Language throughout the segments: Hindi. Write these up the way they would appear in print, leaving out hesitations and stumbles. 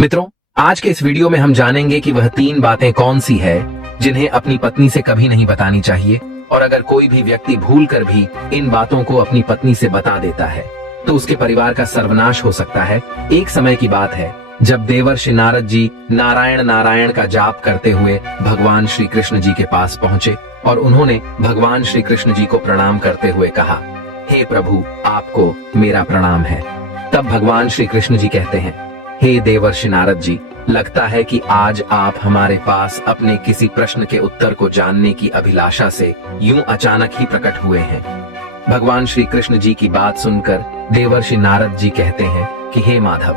मित्रों, आज के इस वीडियो में हम जानेंगे कि वह 3 बातें कौन सी है जिन्हें अपनी पत्नी से कभी नहीं बतानी चाहिए, और अगर कोई भी व्यक्ति भूल कर भी इन बातों को अपनी पत्नी से बता देता है तो उसके परिवार का सर्वनाश हो सकता है। एक समय की बात है जब देवर्षि नारद जी नारायण नारायण का जाप करते हुए भगवान श्री कृष्ण जी के पास पहुंचे और उन्होंने भगवान श्री कृष्ण जी को प्रणाम करते हुए कहा, हे प्रभु, आपको मेरा प्रणाम है। तब भगवान श्री कृष्ण जी कहते हैं, हे देवर्षि नारद जी, लगता है कि आज आप हमारे पास अपने किसी प्रश्न के उत्तर को जानने की अभिलाषा से यूं अचानक ही प्रकट हुए हैं। भगवान श्री कृष्ण जी की बात सुनकर देवर्षि नारद जी कहते हैं कि हे माधव,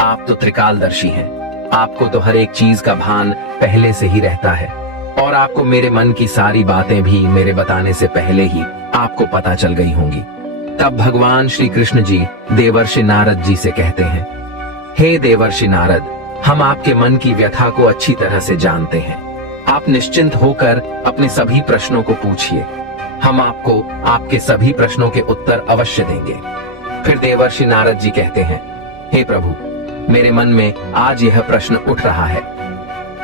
आप तो त्रिकालदर्शी हैं, आपको तो हर एक चीज का भान पहले से ही रहता है और आपको मेरे मन की सारी बातें भी मेरे बताने से पहले ही आपको पता चल गई होंगी। तब भगवान श्री कृष्ण जी देवर्षि नारद जी से कहते हैं, हे देवर्षि नारद, हम आपके मन की व्यथा को अच्छी तरह से जानते हैं। आप निश्चिंत होकर अपने सभी प्रश्नों को पूछिए, हम आपको आपके सभी प्रश्नों के उत्तर अवश्य देंगे। फिर देवर्षि नारद जी कहते हैं, हे प्रभु, मेरे मन में आज यह प्रश्न उठ रहा है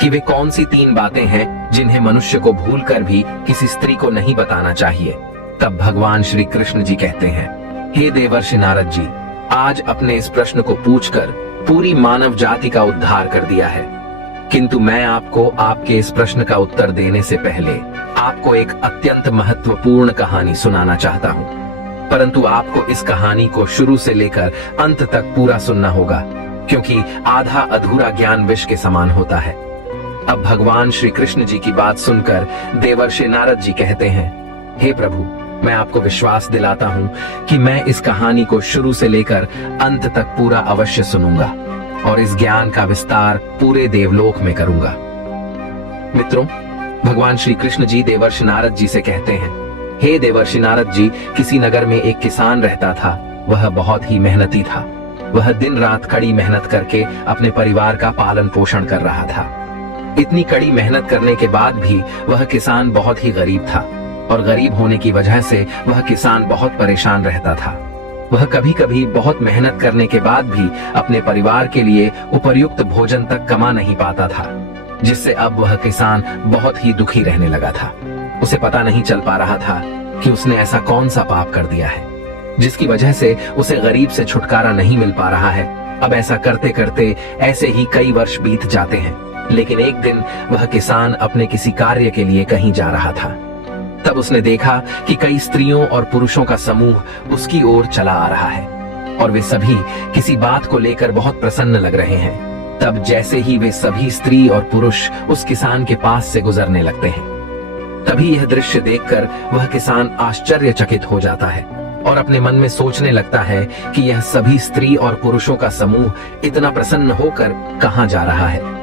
कि वे कौन सी 3 बातें हैं जिन्हें मनुष्य को भूलकर भी किसी स्त्री को नहीं बताना चाहिए। तब भगवान श्री कृष्ण जी कहते हैं, हे देवर्षि नारद जी, आज अपने इस प्रश्न को पूछकर पूरी मानव जाति का उद्धार कर दिया है, किंतु मैं आपको आपके इस प्रश्न का उत्तर देने से पहले आपको एक अत्यंत महत्वपूर्ण कहानी सुनाना चाहता हूँ। परंतु आपको इस कहानी को शुरू से लेकर अंत तक पूरा सुनना होगा, क्योंकि आधा अधूरा ज्ञान विष के समान होता है। अब भगवान श्री कृष्ण जी की बात सुनकर देवर्षि नारद जी कहते हैं, हे प्रभु, मैं आपको विश्वास दिलाता हूं कि मैं इस कहानी को शुरू से लेकर अंत तक पूरा अवश्य सुनूंगा और इस ज्ञान का विस्तार पूरे देवलोक में करूंगा। मित्रों, भगवान श्री कृष्ण जी देवर्षि नारद जी से कहते हैं, हे देवर्षि नारद जी, किसी नगर में एक किसान रहता था। वह बहुत ही मेहनती था। वह दिन रात कड़ी मेहनत करके अपने परिवार का पालन पोषण कर रहा था। इतनी कड़ी मेहनत करने के बाद भी वह किसान बहुत ही गरीब था और गरीब होने की वजह से वह किसान बहुत परेशान रहता था। वह कभी कभी बहुत मेहनत करने के बाद भी अपने परिवार के लिए उपयुक्त भोजन तक कमा नहीं पाता था, जिससे अब वह किसान बहुत ही दुखी रहने लगा था। उसे पता नहीं चल पा रहा था कि उसने ऐसा कौन सा पाप कर दिया है जिसकी वजह से उसे गरीब से छुटकारा नहीं मिल पा रहा है। अब ऐसा करते करते ऐसे ही कई वर्ष बीत जाते हैं, लेकिन एक दिन वह किसान अपने किसी कार्य के लिए कहीं जा रहा था। तब उसने देखा कि कई स्त्रियों और पुरुषों का समूह उसकी ओर चला आ रहा है और वे सभी किसी बात को लेकर बहुत प्रसन्न लग रहे हैं। तब जैसे ही वे सभी स्त्री और पुरुष उस किसान के पास से गुजरने लगते हैं, तभी यह दृश्य देखकर वह किसान आश्चर्यचकित हो जाता है और अपने मन में सोचने लगता है कि यह सभी स्त्री और पुरुषों का समूह इतना प्रसन्न होकर कहां जा रहा है।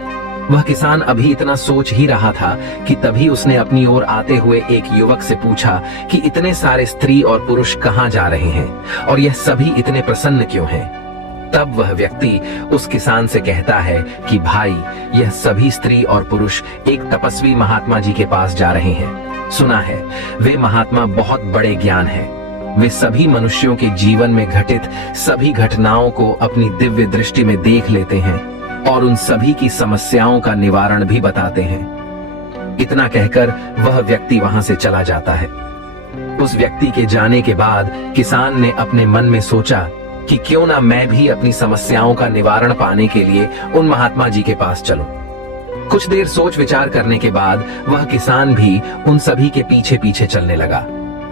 वह किसान अभी इतना सोच ही रहा था कि तभी उसने अपनी ओर आते हुए एक युवक से पूछा कि इतने सारे स्त्री और पुरुष कहां जा रहे हैं और यह सभी इतने प्रसन्न क्यों हैं। तब वह व्यक्ति उस किसान से कहता है कि भाई, यह सभी स्त्री और पुरुष एक तपस्वी महात्मा जी के पास जा रहे हैं। सुना है वे महात्मा बहुत बड़े ज्ञान हैं। वे सभी मनुष्यों के जीवन में घटित सभी घटनाओं को अपनी दिव्य दृष्टि में देख लेते हैं और उन सभी की समस्याओं का निवारण भी बताते हैं। इतना कहकर वह व्यक्ति वहां से चला जाता है। उस व्यक्ति के जाने के बाद किसान ने अपने मन में सोचा कि क्यों ना मैं भी अपनी समस्याओं का निवारण पाने के लिए उन महात्मा जी के पास चलूं। कुछ देर सोच विचार करने के बाद वह किसान भी उन सभी के पीछे पीछे चलने लगा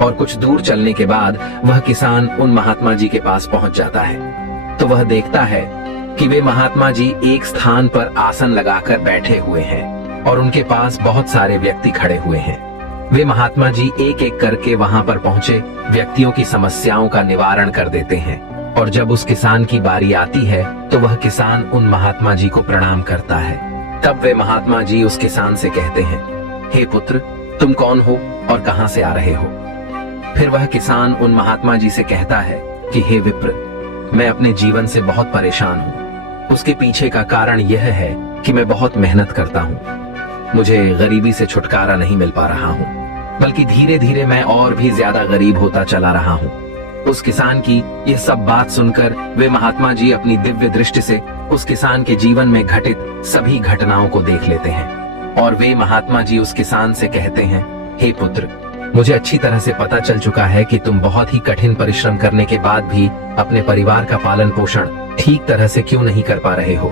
और कुछ दूर चलने के बाद वह किसान उन महात्मा जी के पास पहुंच जाता है तो वह देखता है कि वे महात्मा जी एक स्थान पर आसन लगाकर बैठे हुए हैं और उनके पास बहुत सारे व्यक्ति खड़े हुए हैं। वे महात्मा जी एक एक करके वहां पर पहुंचे व्यक्तियों की समस्याओं का निवारण कर देते हैं और जब उस किसान की बारी आती है तो वह किसान उन महात्मा जी को प्रणाम करता है। तब वे महात्मा जी उस किसान से कहते हैं, हे पुत्र, तुम कौन हो और कहां से आ रहे हो। फिर वह किसान उन महात्मा जी से कहता है कि हे विप्र, मैं अपने जीवन से बहुत परेशान हूँ। उसके पीछे का कारण यह है कि मैं बहुत मेहनत करता हूँ। मुझे गरीबी से छुटकारा नहीं मिल पा रहा हूँ, बल्कि धीरे धीरे मैं और भी ज्यादा गरीब होता चला रहा हूँ। उस किसान की यह सब बात सुनकर वे महात्मा जी अपनी दिव्य दृष्टि से उस किसान के जीवन में घटित सभी घटनाओं को देख लेते हैं और वे महात्मा जी उस किसान से कहते हैं, हे पुत्र, मुझे अच्छी तरह से पता चल चुका है कि तुम बहुत ही कठिन परिश्रम करने के बाद भी अपने परिवार का पालन पोषण ठीक तरह से क्यों नहीं कर पा रहे हो।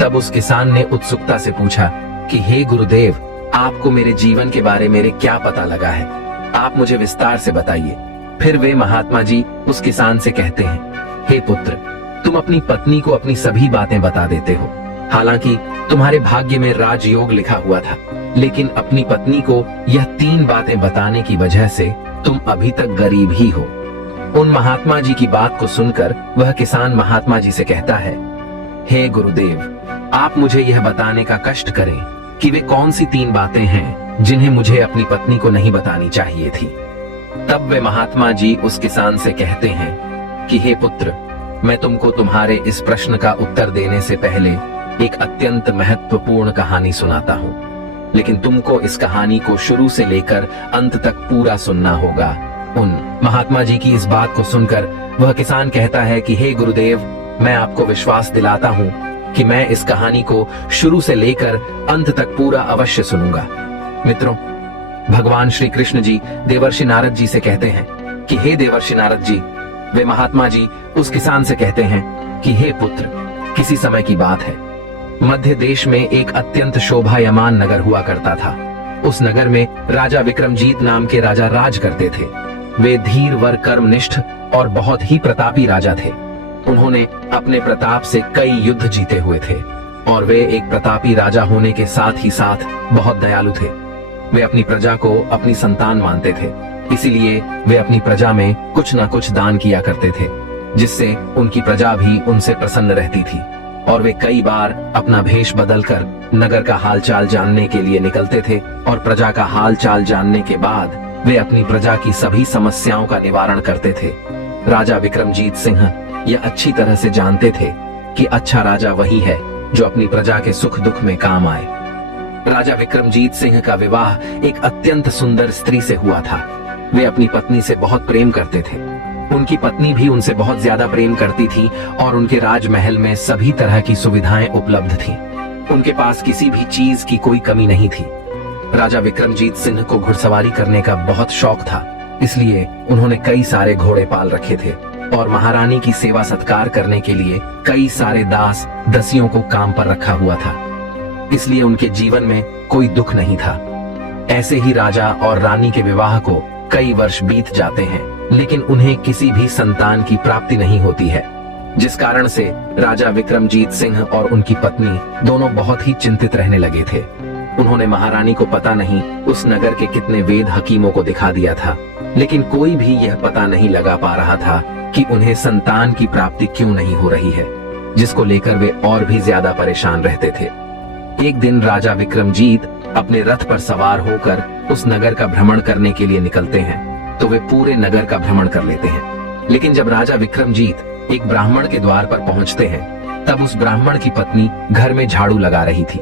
तब उस किसान ने उत्सुकता से पूछा कि हे गुरुदेव, आपको मेरे जीवन के बारे में क्या पता लगा है, आप मुझे विस्तार से बताइए। फिर वे महात्मा जी उस किसान से कहते हैं, हे पुत्र, तुम अपनी पत्नी को अपनी सभी बातें बता देते हो। हालांकि तुम्हारे भाग्य में राजयोग लिखा हुआ था, लेकिन अपनी पत्नी को यह 3 बातें बताने की वजह से तुम अभी तक गरीब ही हो। उन महात्मा जी की बात को सुनकर वह किसान महात्मा जी से कहता है, हे गुरुदेव, आप मुझे यह बताने का कष्ट करें कि वे कौन सी 3 बातें हैं जिन्हें मुझे अपनी पत्नी को नहीं बतानी चाहिए थी। तब वे महात्मा जी उस किसान से कहते हैं कि हे पुत्र, मैं तुमको तुम्हारे इस प्रश्न का उत्तर देने से पहले एक अत्यंत महत्वपूर्ण कहानी सुनाता हूँ, लेकिन तुमको इस कहानी को शुरू से लेकर अंत तक पूरा सुनना होगा। उन महात्मा जी की इस बात को सुनकर वह किसान कहता है कि हे गुरुदेव, मैं आपको विश्वास दिलाता हूँ कि मैं इस कहानी को शुरू से लेकर अंत तक पूरा अवश्य सुनूंगा। मित्रों, भगवान श्री कृष्ण जी देवर्षि नारद जी से कहते हैं कि हे देवर्षि नारद जी, वे महात्मा जी उस किसान से कहते हैं कि हे पुत्र, किसी समय की बात है, मध्य देश में एक अत्यंत शोभायमान नगर हुआ करता था। उस नगर में राजा विक्रमजीत नाम के राजा राज करते थे। वे धीर वर कर्मनिष्ठ और बहुत ही प्रतापी राजा थे। उन्होंने अपने प्रताप से कई युद्ध जीते हुए थे और वे एक प्रतापी राजा होने के साथ ही साथ बहुत दयालु थे। वे अपनी प्रजा को अपनी संतान मानते थे, इसीलिए वे अपनी प्रजा में कुछ न कुछ दान किया करते थे, जिससे उनकी प्रजा भी उनसे प्रसन्न रहती थी। और वे कई बार अपना भेष बदलकर नगर का हालचाल जानने के लिए निकलते थे और प्रजा का हालचाल जानने के बाद वे अपनी प्रजा की सभी समस्याओं का निवारण करते थे। राजा विक्रमजीत सिंह यह अच्छी तरह से जानते थे कि अच्छा राजा वही है जो अपनी प्रजा के सुख दुख में काम आए। राजा विक्रमजीत सिंह का विवाह एक अत्यंत सुंदर स्त्री से हुआ था। वे अपनी पत्नी से बहुत प्रेम करते थे। उनकी पत्नी भी उनसे बहुत ज्यादा प्रेम करती थी और उनके राजमहल में सभी तरह की सुविधाएं उपलब्ध थीं। उनके पास किसी भी चीज की कोई कमी नहीं थी। राजा विक्रमजीत सिंह को घुड़सवारी करने का बहुत शौक था, इसलिए उन्होंने कई सारे घोड़े पाल रखे थे और महारानी की सेवा सत्कार करने के लिए कई सारे दास दसियों को काम पर रखा हुआ था। इसलिए उनके जीवन में कोई दुख नहीं था। ऐसे ही राजा और रानी के विवाह को कई वर्ष बीत जाते हैं, लेकिन उन्हें किसी भी संतान की प्राप्ति नहीं होती है, जिस कारण से राजा विक्रमजीत सिंह और उनकी पत्नी दोनों बहुत ही चिंतित रहने लगे थे। उन्होंने महारानी को पता नहीं उस नगर के कितने वेद हकीमों को दिखा दिया था, लेकिन कोई भी यह पता नहीं लगा पा रहा था कि उन्हें संतान की प्राप्ति क्यों नहीं हो रही है, जिसको लेकर वे और भी ज्यादा परेशान रहते थे। एक दिन राजा विक्रमजीत अपने रथ पर सवार होकर उस नगर का भ्रमण करने के लिए निकलते हैं, तो वे पूरे नगर का भ्रमण कर लेते हैं। लेकिन जब राजा विक्रमजीत एक ब्राह्मण के द्वार पर पहुंचते हैं, तब उस ब्राह्मण की पत्नी घर में झाड़ू लगा रही थी।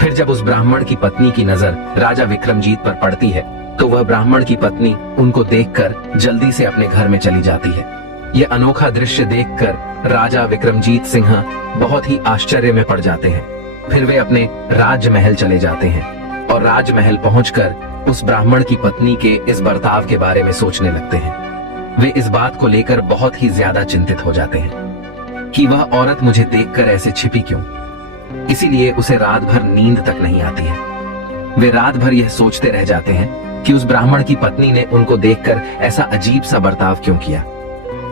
फिर जब उस ब्राह्मण की पत्नी की नजर राजा विक्रमजीत पर पड़ती है, तो वह ब्राह्मण की पत्नी उनको देखकर जल्दी से अपने घर में चली जाती है। यह अनोखा दृश्य देखकर राजा विक्रमजीत सिंह बहुत ही आश्चर्य में पड़ जाते हैं। फिर वे अपने राजमहल चले जाते हैं और राजमहल पहुंचकर उस ब्राह्मण की पत्नी के इस बर्ताव के बारे में सोचने लगते हैं। वे इस बात को लेकर बहुत ही ज्यादा चिंतित हो जाते हैं कि वह औरत मुझे देखकर ऐसे छिपी क्यों। इसीलिए उसे रात भर नींद तक नहीं आती है। वे रात भर यह सोचते रह जाते हैं कि उस ब्राह्मण की पत्नी ने उनको देखकर ऐसा अजीब सा बर्ताव क्यों किया।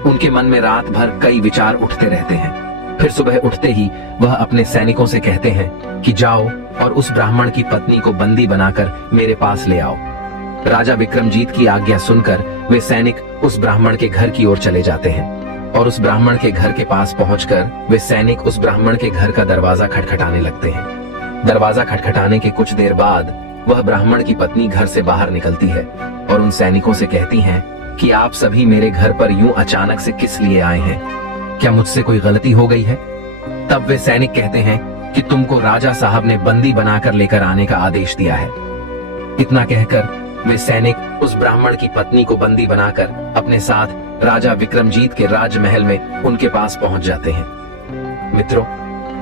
उनके मन में रात भर कई विचार उठते रहते हैं। फिर सुबह उठते ही वह अपने सैनिकों से कहते हैं कि जाओ और उस ब्राह्मण की पत्नी को बंदी बनाकर मेरे पास ले आओ। राजा विक्रमजीत की आज्ञा सुनकर वे सैनिक उस ब्राह्मण के घर की ओर चले जाते हैं और उस ब्राह्मण के घर के पास पहुंचकर वे सैनिक उस ब्राह्मण के घर का दरवाजा खटखटाने लगते हैं। दरवाजा खटखटाने के कुछ देर बाद वह ब्राह्मण की पत्नी घर से बाहर निकलती है और उन सैनिकों से कहती हैं कि आप सभी मेरे घर पर यूं अचानक से किस लिए आए हैं? क्या मुझसे कोई गलती हो गई है? तब वे सैनिक कहते हैं कि तुमको राजा साहब ने बंदी बनाकर लेकर आने का आदेश दिया है। इतना कहकर वे सैनिक उस ब्राह्मण की पत्नी को बंदी बनाकर अपने साथ राजा विक्रमजीत के राजमहल में उनके पास पहुंच जाते हैं। मित्रों,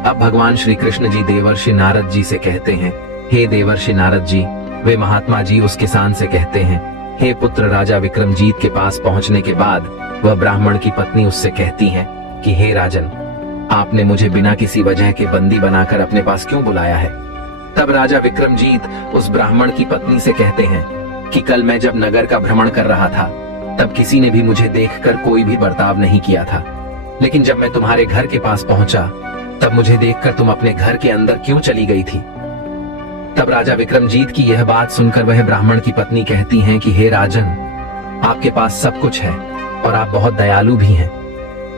अब भगवान श्री कृष्ण जी देवर्षि नारद जी से कहते हैं, हे देवर्षि नारद जी। वे महात्मा जी उस किसान से कहते हैं, हे पुत्र। राजा विक्रमजीत के पास पहुंचने के बाद वह ब्राह्मण की पत्नी उससे कहती है कि हे राजन, आपने मुझे बिना किसी वजह के बंदी बनाकर अपने पास क्यों बुलाया है। तब राजा विक्रमजीत उस ब्राह्मण की पत्नी से कहते हैं कि कल मैं जब नगर का भ्रमण कर रहा था तब किसी ने भी मुझे देखकर कोई भी बर्ताव नहीं किया था, लेकिन जब मैं तुम्हारे घर के पास पहुंचा तब मुझे देखकर तुम अपने घर के अंदर क्यों चली गई थी। तब राजा विक्रमजीत की यह बात सुनकर वह ब्राह्मण की पत्नी कहती हैं कि हे राजन, आपके पास सब कुछ है और आप बहुत दयालु भी हैं,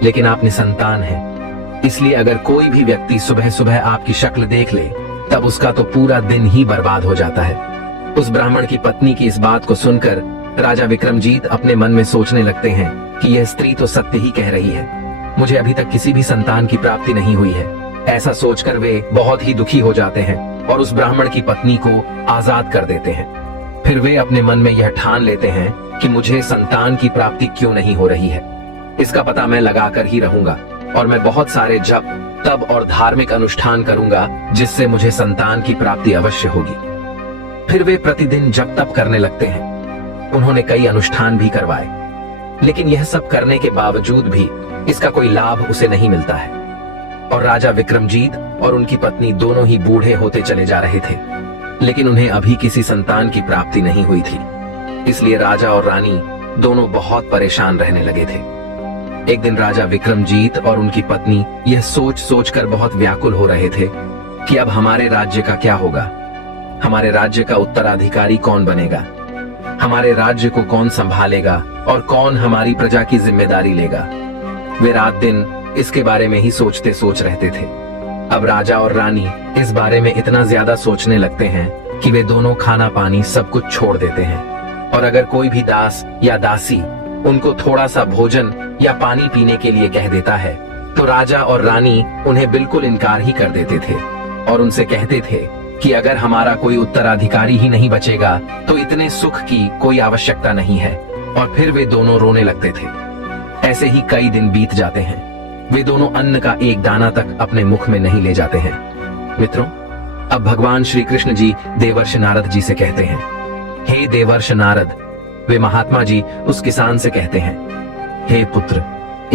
लेकिन आप निसंतान हैं। इसलिए अगर कोई भी व्यक्ति सुबह सुबह आपकी शक्ल देख ले तब उसका तो पूरा दिन ही बर्बाद हो जाता है। उस ब्राह्मण की पत्नी की इस बात को सुनकर राजा विक्रमजीत अपने मन में सोचने लगते हैं कि यह स्त्री तो सत्य ही कह रही है, मुझे अभी तक किसी भी संतान की प्राप्ति नहीं हुई है। ऐसा सोचकर वे बहुत ही दुखी हो जाते हैं और उस ब्राह्मण की पत्नी को आजाद कर देते हैं। फिर वे अपने मन में यह ठान लेते हैं कि मुझे संतान की प्राप्ति क्यों नहीं हो रही है, इसका पता मैं लगाकर ही रहूंगा और मैं बहुत सारे जप तप और धार्मिक अनुष्ठान करूंगा जिससे मुझे संतान की प्राप्ति अवश्य होगी। फिर वे प्रतिदिन जप तप करने लगते हैं। उन्होंने कई अनुष्ठान भी करवाए, लेकिन यह सब करने के बावजूद भी इसका कोई लाभ उसे नहीं मिलता है और राजा विक्रमजीत और उनकी पत्नी दोनों ही बूढ़े होते चले जा रहे थे, लेकिन उन्हें अभी किसी संतान की प्राप्ति नहीं हुई थी। इसलिए राजा और रानी दोनों बहुत परेशान रहने लगे थे। एक दिन राजा विक्रमजीत और उनकी पत्नी यह सोच सोचकर बहुत व्याकुल हो रहे थे कि अब हमारे राज्य का क्या होगा, हमारे राज्य का उत्तराधिकारी कौन बनेगा, हमारे राज्य को कौन संभालेगा और कौन हमारी प्रजा की जिम्मेदारी लेगा। वे रात दिन इसके बारे में ही सोचते सोच रहते थे। अब राजा और रानी इस बारे में इतना ज्यादा सोचने लगते हैं कि वे दोनों खाना पानी सब कुछ छोड़ देते हैं और अगर कोई भी दास या दासी उनको थोड़ा सा भोजन या पानी पीने के लिए कह देता है तो राजा और रानी उन्हें बिल्कुल इनकार ही कर देते थे और उनसे कहते थे कि अगर हमारा कोई उत्तराधिकारी ही नहीं बचेगा तो इतने सुख की कोई आवश्यकता नहीं है। और फिर वे दोनों रोने लगते थे। ऐसे ही कई दिन बीत जाते हैं। वे दोनों अन्न का एक दाना तक अपने मुख में नहीं ले जाते हैं। मित्रों, अब भगवान श्री कृष्ण जी देवर्षि नारद जी से कहते हैं, हे देवर्षि नारद। वे महात्मा जी उस किसान से कहते हैं, हे पुत्र,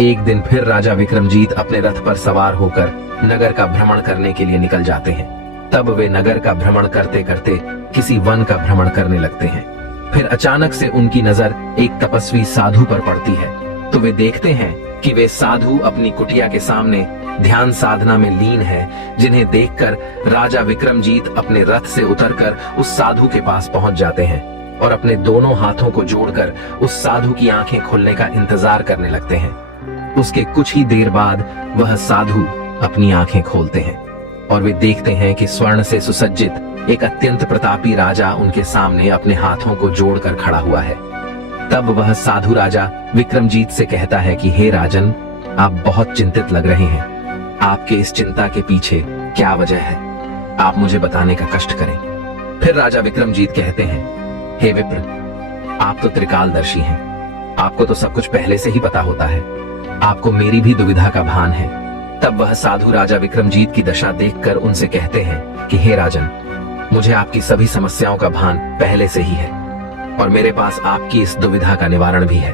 एक दिन फिर राजा विक्रमजीत अपने रथ पर सवार होकर नगर का भ्रमण करने के लिए निकल जाते हैं। तब वे नगर का भ्रमण करते करते किसी वन का भ्रमण करने लगते हैं। फिर अचानक से उनकी नजर एक तपस्वी साधु पर पड़ती है तो वे देखते हैं कि वे साधु अपनी कुटिया के सामने ध्यान साधना में लीन है, जिन्हें देखकर राजा विक्रमजीत अपने रथ से उतरकर उस साधु के पास पहुंच जाते हैं और अपने दोनों हाथों को जोड़कर उस साधु की आंखें खुलने का इंतजार करने लगते हैं। उसके कुछ ही देर बाद वह साधु अपनी आंखें खोलते हैं और वे देखते हैं कि स्वर्ण से सुसज्जित एक अत्यंत प्रतापी राजा उनके सामने अपने हाथों को जोड़कर खड़ा हुआ है। तब वह साधु राजा विक्रमजीत से कहता है कि हे राजन, आप बहुत चिंतित लग रहे हैं। आपके इस चिंता के पीछे क्या वजह है, आप मुझे बताने का कष्ट करें। फिर राजा विक्रमजीत कहते हैं, हे विप्र, आप तो त्रिकालदर्शी हैं, आपको तो सब कुछ पहले से ही पता होता है, आपको मेरी भी दुविधा का भान है। तब वह साधु राजा विक्रमजीत की दशा देखकर उनसे कहते हैं कि हे राजन, मुझे आपकी सभी समस्याओं का भान पहले से ही है और मेरे पास आपकी इस दुविधा का निवारण भी है।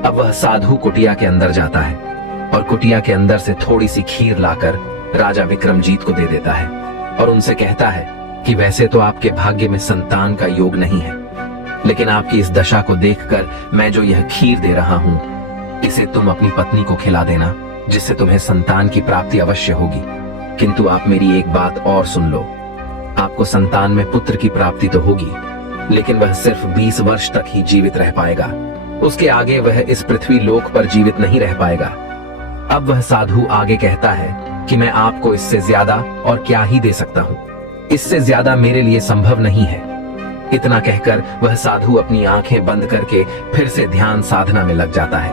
अब वह साधु कुटिया के अंदर जाता है और कुटिया के अंदर से थोड़ी सी खीर लाकर राजा विक्रमजीत को दे देता है और उनसे कहता है कि वैसे तो आपके भाग्य में संतान का योग नहीं है, लेकिन आपकी इस दशा को देखकर मैं जो यह खीर दे रहा हूं, इसे तुम अपनी पत्नी को खिला देना, जिससे तुम्हें संतान की प्राप्ति अवश्य होगी। किंतु आप मेरी एक बात और सुन लो, आपको संतान में पुत्र की प्राप्ति तो होगी, लेकिन वह सिर्फ 20 वर्ष तक ही जीवित रह पाएगा। उसके आगे वह इस पृथ्वी लोक पर जीवित नहीं रह पाएगा। अब वह साधु आगे कहता है कि मैं आपको इससे ज्यादा और क्या ही दे सकता हूँ, इससे ज्यादा मेरे लिए संभव नहीं है। इतना कहकर वह साधु अपनी आंखें बंद करके फिर से ध्यान साधना में लग जाता है।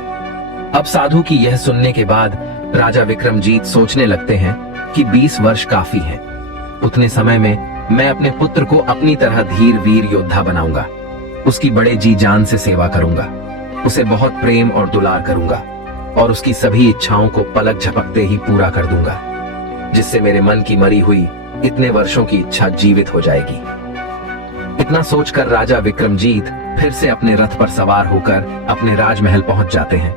अब साधु की यह सुनने के बाद राजा विक्रमजीत सोचने लगते हैं कि 20 वर्ष काफी है। उतने समय में मैं अपने पुत्र को अपनी तरह धीर वीर योद्धा बनाऊंगा, उसकी बड़े जी जान से सेवा करूंगा, उसे बहुत प्रेम और दुलार करूंगा और उसकी सभी इच्छाओं को पलक झपकते ही पूरा कर दूंगा। जिससे मेरे मन की मरी हुई इतने वर्षों की इच्छा जीवित हो जाएगी। इतना सोचकर राजा विक्रमजीत फिर से अपने रथ पर सवार होकर अपने राजमहल पहुंच जाते हैं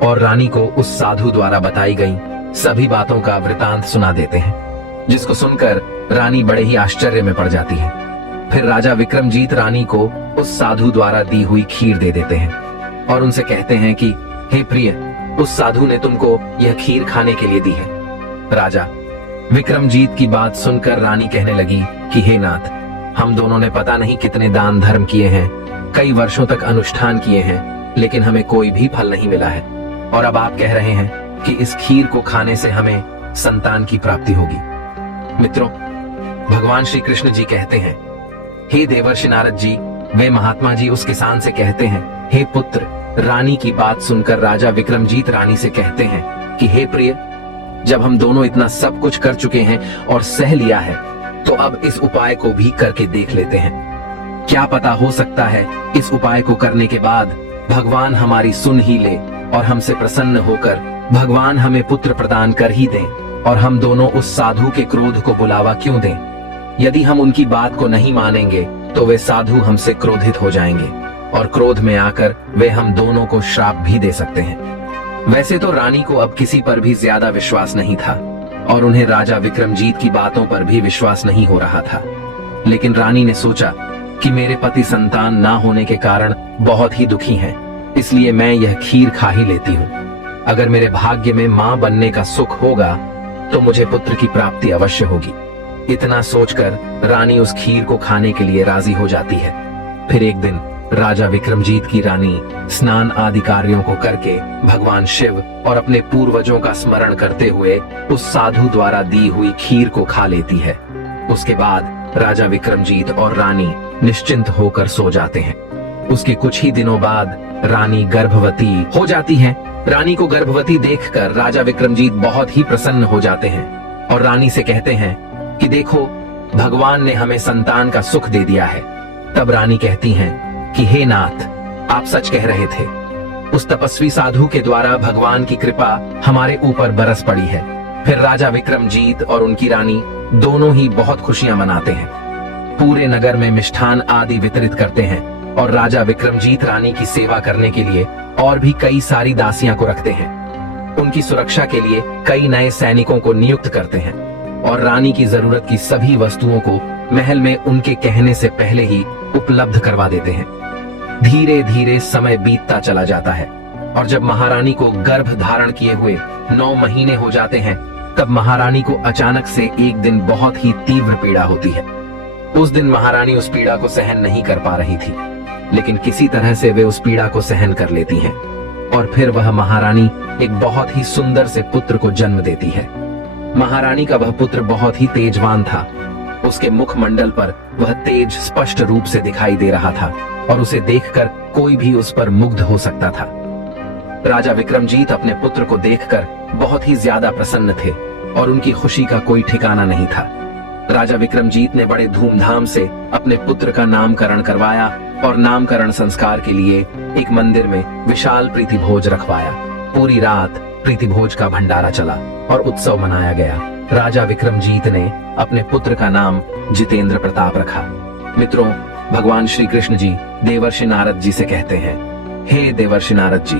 और रानी को उस साधु द्वारा बताई गई सभी बातों का वृतांत सुना देते हैं, जिसको सुनकर रानी बड़े ही आश्चर्य में पड़ जाती है। फिर राजा विक्रमजीत रानी को उस साधु द्वारा दी हुई खीर दे देते हैं और उनसे कहते हैं कि हे प्रिय, उस साधु ने तुमको यह खीर खाने के लिए दी है। राजा विक्रमजीत की बात सुनकर रानी कहने लगी कि हे नाथ, हम दोनों ने पता नहीं कितने दान धर्म किए हैं, कई वर्षों तक अनुष्ठान किए हैं, लेकिन हमें कोई भी फल नहीं मिला है। और अब आप कह रहे हैं कि इस खीर को खाने से हमें संतान की प्राप्ति होगी। मित्रों, भगवान श्री कृष्ण जी कहते हैं, हे देवर्षि नारद जी, वे महात्मा जी उस किसान से कहते हैं, हे पुत्र। रानी की बात सुनकर राजा विक्रमजीत रानी से कहते हैं कि हे प्रिय, जब हम दोनों इतना सब कुछ कर चुके हैं और सह लिया है, तो अब इस उपाय को भी करके देख लेते हैं। क्या पता, हो सकता है इस उपाय को करने के बाद भगवान हमारी सुन ही ले और हमसे प्रसन्न होकर भगवान हमें पुत्र प्रदान कर ही दें और हम दोनों उस साधु के क्रोध को बुलावा क्यों दें। यदि हम उनकी बात को नहीं मानेंगे तो वे साधु हमसे क्रोधित हो जाएंगे और क्रोध में आकर वे हम दोनों को श्राप भी दे सकते हैं। वैसे तो रानी को अब किसी पर भी ज्यादा विश्वास नहीं था और उन्हें राजा विक्रमजीत की बातों पर भी विश्वास नहीं हो रहा था, लेकिन रानी ने सोचा कि मेरे पति संतान ना होने के कारण बहुत ही दुखी हैं, इसलिए मैं यह खीर खा ही लेती हूँ। अगर मेरे भाग्य में मां बनने का सुख होगा तो मुझे पुत्र की प्राप्ति अवश्य होगी। इतना सोचकर रानी उस खीर को खाने के लिए राजी हो जाती है। फिर एक दिन राजा विक्रमजीत की रानी स्नान आदि कार्यों को करके भगवान शिव और अपने पूर्वजों का स्मरण करते हुए उस साधु द्वारा दी हुई खीर को खा लेती है। उसके बाद राजा विक्रमजीत और रानी निश्चिंत होकर सो जाते हैं। उसके कुछ ही दिनों बाद रानी गर्भवती हो जाती है। रानी को गर्भवती देखकर राजा विक्रमजीत बहुत ही प्रसन्न हो जाते हैं और रानी से कहते हैं कि देखो, भगवान ने हमें संतान का सुख दे दिया है। तब रानी कहती हैं कि हे नाथ, आप सच कह रहे थे। उस तपस्वी साधु के द्वारा भगवान की कृपा हमारे ऊपर बरस पड़ी है। फिर राजा विक्रमजीत और उनकी रानी दोनों ही बहुत खुशियां मनाते हैं। पूरे नगर में मिष्ठान आदि वितरित करते हैं और राजा विक्रमजीत रानी की सेवा करने के लिए और भी कई सारी दासियां को रखते हैं। उनकी सुरक्षा के लिए कई नए सैनिकों को नियुक्त करते हैं और रानी की जरूरत की सभी वस्तुओं को महल में उनके कहने से पहले ही उपलब्ध करवा देते हैं। धीरे धीरे समय बीतता चला जाता है और जब महारानी को गर्भ धारण किए हुए 9 महीने हो जाते हैं, तब महारानी को अचानक से एक दिन बहुत ही तीव्र पीड़ा होती है। उस दिन महारानी उस पीड़ा को सहन नहीं कर पा रही थी, लेकिन किसी तरह से वे उस पीड़ा को सहन कर लेती हैं और फिर वह महारानी एक बहुत ही सुंदर से पुत्र को जन्म देती है। महारानी का वह पुत्र बहुत ही तेजवान था। उसके मुखमंडल पर वह तेज स्पष्ट रूप से दिखाई दे रहा था और उसे देखकर कोई भी उस पर मुग्ध हो सकता था। राजा विक्रमजीत अपने पुत्र को देखकर बहुत ही ज्यादा प्रसन्न थे और उनकी खुशी का कोई ठिकाना नहीं था। राजा विक्रमजीत ने बड़े धूमधाम से अपने पुत्र का नामकरण करवाया और नामकरण संस्कार के लिए एक मंदिर में विशाल प्रीति भोज रखवाया। पूरी रात प्रीति भोज का भंडारा चला और उत्सव मनाया गया। राजा विक्रमजीत ने अपने पुत्र का नाम जितेंद्र प्रताप रखा। मित्रों, भगवान श्री कृष्ण जी देवर्षि नारद जी से कहते हैं, हे देवर्षि नारद जी।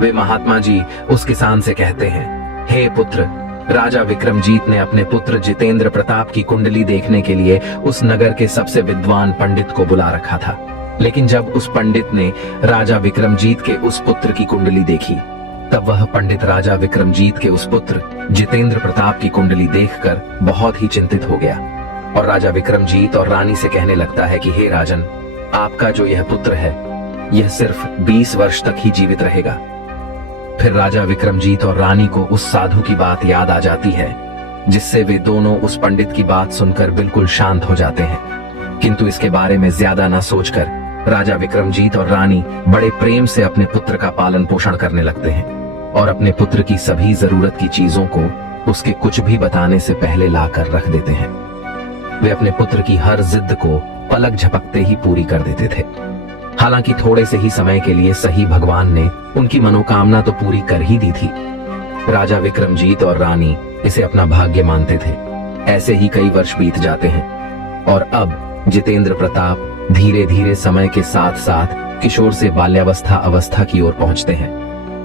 वे महात्मा जी उस किसान से कहते हैं, हे पुत्र, राजा विक्रमजीत ने अपने पुत्र जितेंद्र प्रताप की कुंडली देखने के लिए उस नगर के सबसे विद्वान पंडित को बुला रखा था। लेकिन जब उस पंडित ने राजा विक्रमजीत के उस पुत्र की कुंडली देखी, तब वह पंडित राजा विक्रमजीत के उस पुत्र जितेंद्र प्रताप की कुंडली देखकर बहुत ही चिंतित हो गया और राजा विक्रमजीत और रानी से कहने लगता है कि हे राजन, आपका जो यह पुत्र है, यह सिर्फ 20 वर्ष तक ही जीवित रहेगा। फिर राजा विक्रमजीत और रानी को उस साधु की बात याद आ जाती है, जिससे वे दोनों उस पंडित की बात सुनकर बिल्कुल शांत हो जाते हैं। किंतु इसके बारे में ज्यादा न सोचकर राजा विक्रमजीत और रानी बड़े प्रेम से अपने पुत्र का पालन पोषण करने लगते हैं और अपने पुत्र की सभी जरूरत की चीजों को उसके कुछ भी बताने से पहले लाकर रख देते हैं। वे अपने पुत्र की हर जिद को पलक झपकते ही पूरी कर देते थे। हालांकि थोड़े से ही समय के लिए सही भगवान ने उनकी मनोकामना तो पूरी कर ही दी थी, राजा विक्रमजीत और रानी इसे अपना भाग्य मानते थे। ऐसे ही कई वर्ष बीत जाते हैं और अब जितेंद्र प्रताप धीरे धीरे समय के साथ साथ किशोर से बाल्यावस्था अवस्था की ओर पहुंचते हैं।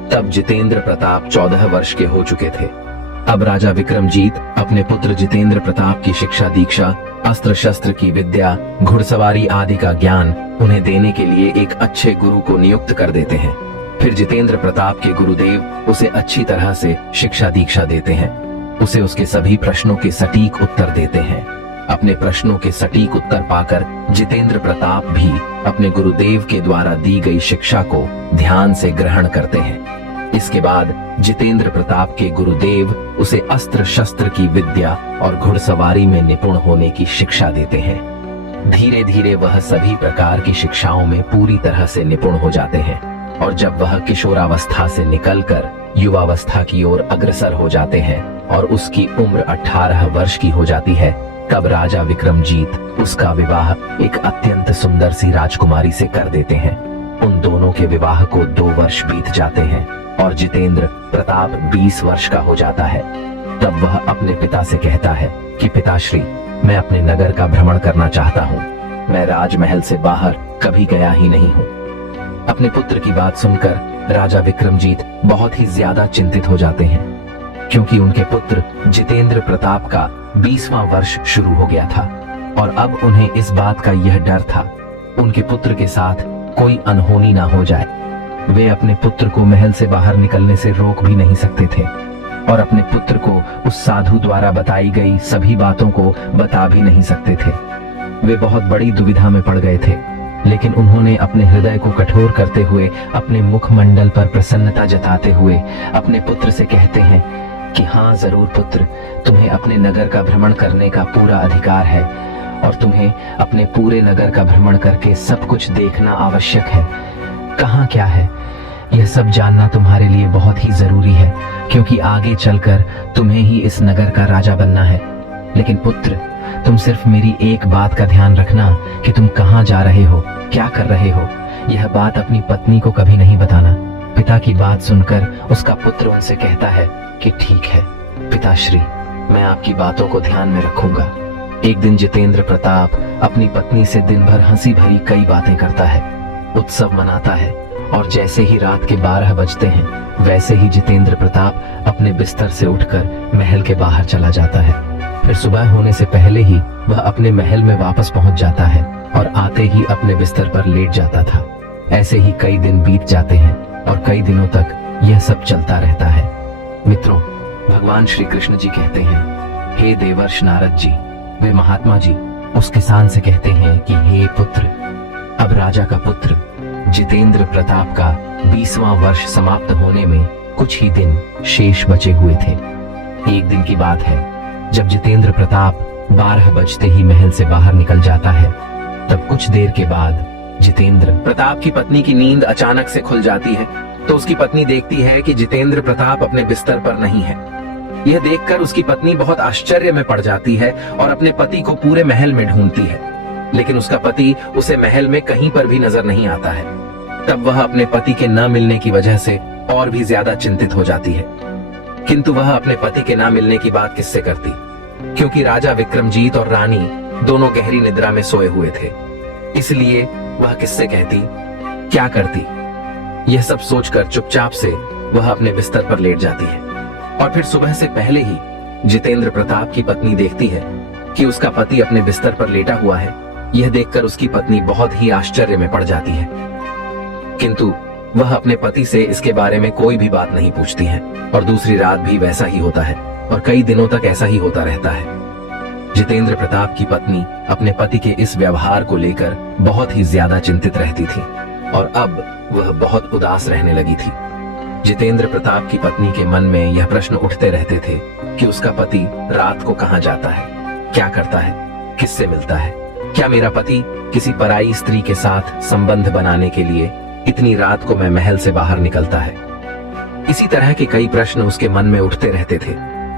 तब जितेंद्र प्रताप 14 वर्ष के हो चुके थे। अब राजा विक्रमजीत अपने पुत्र जितेंद्र प्रताप की शिक्षा दीक्षा, अस्त्र शस्त्र की विद्या, घुड़सवारी आदि का ज्ञान उन्हें देने के लिए एक अच्छे गुरु को नियुक्त कर देते हैं। फिर जितेंद्र प्रताप के गुरुदेव उसे अच्छी तरह से शिक्षा दीक्षा देते हैं। उसे उसके सभी प्रश्नों के सटीक उत्तर देते हैं। अपने प्रश्नों के सटीक उत्तर पाकर जितेंद्र प्रताप भी अपने गुरुदेव के द्वारा दी गई शिक्षा को ध्यान से ग्रहण करते हैं। इसके बाद जितेंद्र प्रताप के गुरुदेव उसे अस्त्र शस्त्र की विद्या और घुड़सवारी में निपुण होने की शिक्षा देते हैं। धीरे धीरे वह सभी प्रकार की शिक्षाओं में पूरी तरह से निपुण हो जाते हैं और जब वह किशोरावस्था से निकलकर युवावस्था की ओर अग्रसर हो जाते हैं और उसकी उम्र 18 वर्ष की हो जाती है, तब राजा विक्रमजीत उसका विवाह एक अत्यंत सुंदर सी राजकुमारी से कर देते हैं। उन दोनों के विवाह को 2 वर्ष बीत जाते हैं और जितेंद्र प्रताप 20 वर्ष का हो जाता है। तब वह अपने पिता से कहता है कि पिताश्री, मैं अपने नगर का भ्रमण करना चाहता हूँ। मैं राजमहल से बाहर कभी गया ही नहीं हूँ। अपने पुत्र की बात सुनकर राजा विक्रमजीत बहुत ही ज्यादा चिंतित हो जाते हैं, क्योंकि उनके पुत्र जितेंद्र प्रताप का 20वां वर्ष शुरू हो गया था और अब उन्हें इस बात का यह डर था उनके पुत्र के साथ कोई अनहोनी ना हो जाए। वे अपने पुत्र को महल से बाहर निकलने से रोक भी नहीं सकते थे और अपने पुत्र को उस साधु द्वारा बताई गई सभी बातों को बता भी नहीं सकते थे। वे बहुत बड़ी दुविधा में पड़ गए थे, लेकिन उन्होंने अपने हृदय को कठोर करते हुए अपने मुखमंडल पर प्रसन्नता जताते हुए अपने पुत्र से कहते हैं कि हाँ जरूर पुत्र, तुम्हें अपने नगर का भ्रमण करने का पूरा अधिकार है और तुम्हें अपने पूरे नगर का भ्रमण करके सब कुछ देखना आवश्यक है। कहाँ क्या है यह सब जानना तुम्हारे लिए बहुत ही जरूरी है, क्योंकि आगे चलकर तुम्हें ही इस नगर का राजा बनना है। लेकिन पुत्र, तुम सिर्फ मेरी एक बात का ध्यान रखना कि तुम कहाँ जा रहे हो, क्या कर रहे हो। यह बात अपनी पत्नी को कभी नहीं बताना। पिता की बात सुनकर उसका पुत्र उनसे कहता है कि ठीक है पिताश्री, मैं आपकी बातों को ध्यान में रखूंगा। एक दिन जितेंद्र प्रताप अपनी पत्नी से दिन भर हंसी भरी कई बातें करता है, उत्सव मनाता है और जैसे ही रात के 12 बजते हैं वैसे ही जितेंद्र प्रताप अपने बिस्तर से उठकर महल के बाहर चला जाता है। फिर सुबह होने से पहले ही वह अपने महल में वापस पहुंच जाता है और आते ही अपने बिस्तर पर लेट जाता था। ऐसे ही कई दिन बीत जाते हैं और कई दिनों तक यह सब चलता रहता है। मित्रों, भगवान श्री कृष्ण जी कहते हैं, हे देवर्ष नारद जी, वे महात्मा जी उस किसान से कहते हैं कि हे पुत्र, अब राजा का पुत्र जितेंद्र प्रताप का 20वां वर्ष समाप्त होने में कुछ ही दिन शेष बचे हुए थे। एक दिन की बात है, जब जितेंद्र प्रताप 12 बजते ही महल से बाहर निकल जाता है, तब कुछ देर के बाद जितेंद्र प्रताप की पत्नी की नींद अचानक से खुल जाती है। तो उसकी पत्नी देखती है कि जितेंद्र प्रताप अपने बिस्तर पर नहीं है। यह देखकर उसकी पत्नी बहुत आश्चर्य में पड़ जाती है और अपने पति को पूरे महल में ढूंढती है, लेकिन उसका पति उसे महल में कहीं पर भी नजर नहीं आता है। तब वह अपने पति के न मिलने की वजह से और भी ज्यादा चिंतित हो जाती है, किंतु वह अपने पति के न मिलने की बात किससे करती, क्योंकि राजा विक्रमजीत और रानी दोनों गहरी निद्रा में सोए हुए थे। इसलिए वह किससे कहती, क्या करती। यह सब सोचकर चुपचाप से वह अपने बिस्तर पर लेट जाती है और फिर सुबह से पहले ही जितेंद्र प्रताप की पत्नी देखती है कि उसका पति अपने बिस्तर पर लेटा हुआ है। यह देखकर उसकी पत्नी बहुत ही आश्चर्य में पड़ जाती है, किंतु वह अपने पति से इसके बारे में कोई भी बात नहीं पूछती है और दूसरी रात भी वैसा ही होता है और कई दिनों तक ऐसा ही होता रहता है। जितेंद्र प्रताप की पत्नी अपने पति के इस व्यवहार को लेकर बहुत ही ज्यादा चिंतित रहती थी और अब वह बहुत उदास रहने लगी थी। जितेंद्र प्रताप की पत्नी के मन में यह प्रश्न उठते रहते थे कि उसका पति रात को कहाँ जाता है, क्या करता है, किससे मिलता है। क्या मेरा पति किसी पराई स्त्री के साथ संबंध बनाने के लिए इतनी रात को मैं महल से बाहर निकलता है। इसी तरह के कई प्रश्न उसके मन में उठते रहते थे,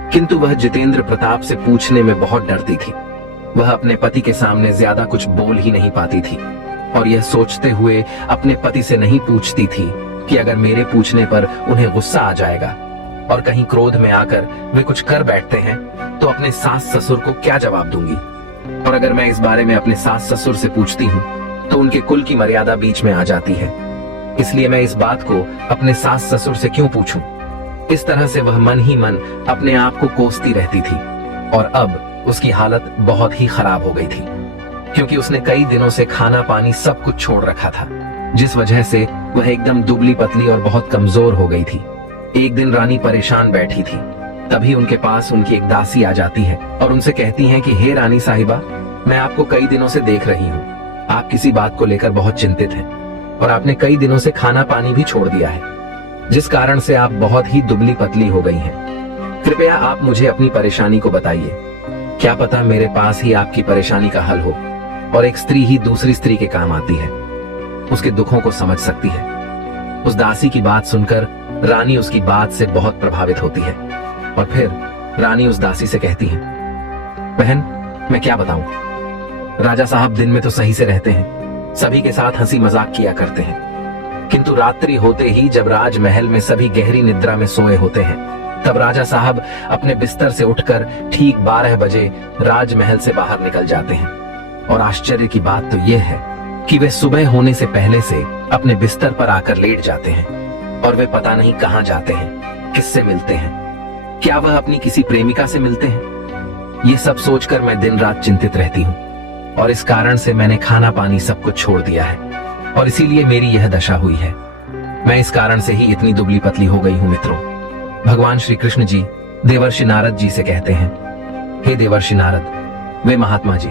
किंतु वह जितेंद्र प्रताप से पूछने में बहुत डरती थी। वह अपने पति के सामने ज्यादा कुछ बोल ही नहीं पाती थी और यह सोचते हुए अपने पति से नहीं पूछती थी कि अगर मेरे पूछने पर उन्हें गुस्सा आ जाएगा और कहीं क्रोध में आकर वे कुछ कर बैठते हैं तो अपने सास ससुर को क्या जवाब दूंगी। और अगर मैं इस बारे में अपने सास ससुर से पूछती हूँ तो उनके कुल की मर्यादा बीच में आ जाती है। इसलिए मैं इस बात को अपने सास ससुर से क्यों पूछूं। इस तरह से वह मन ही मन अपने आप को कोसती रहती थी और अब उसकी हालत बहुत ही खराब हो गई थी, क्योंकि उसने कई दिनों से खाना पानी सब कुछ छोड़ रखा था, जिस वजह से वह एकदम दुबली पतली और बहुत कमजोर हो गई थी। एक दिन रानी परेशान बैठी थी, तभी उनके पास उनकी एक दासी आ जाती है और उनसे कहती है कि हे रानी साहिबा, मैं आपको कई दिनों से देख रही हूँ, आप किसी बात को लेकर बहुत चिंतित हैं और आपने कई दिनों से खाना पानी भी छोड़ दिया है, जिस कारण से आप बहुत ही दुबली पतली हो गई हैं। कृपया आप मुझे अपनी परेशानी को बताइए, क्या पता मेरे पास ही आपकी परेशानी का हल हो और एक स्त्री ही दूसरी स्त्री के काम आती है, उसके दुखों को समझ सकती है। उस दासी की बात सुनकर रानी उसकी बात से बहुत प्रभावित होती है और फिर रानी उस दासी से कहती है, बहन मैं क्या बताऊं, राजा साहब दिन में तो सही से रहते हैं, सभी के साथ हंसी मजाक किया करते हैं, किंतु रात्रि होते ही जब राजमहल में सभी गहरी निद्रा में सोए होते हैं, तब राजा साहब अपने बिस्तर से उठकर ठीक 12 बजे राजमहल से बाहर निकल जाते हैं। और आश्चर्य की बात तो यह है कि वे सुबह होने से पहले से अपने बिस्तर पर आकर लेट जाते हैं और वे पता नहीं कहां जाते हैं, किससे मिलते हैं, क्या वह अपनी किसी प्रेमिका से मिलते हैं। ये सब सोचकर मैं दिन रात चिंतित रहती हूँ और इस कारण से मैंने खाना पानी सब कुछ छोड़ दिया है और इसीलिए मेरी यह दशा हुई है। मैं इस कारण से ही इतनी दुबली पतली हो गई हूँ। मित्रों, भगवान श्री कृष्ण जी देवर्षि नारद जी से कहते हैं, हे देवर्षि नारद, वे महात्मा जी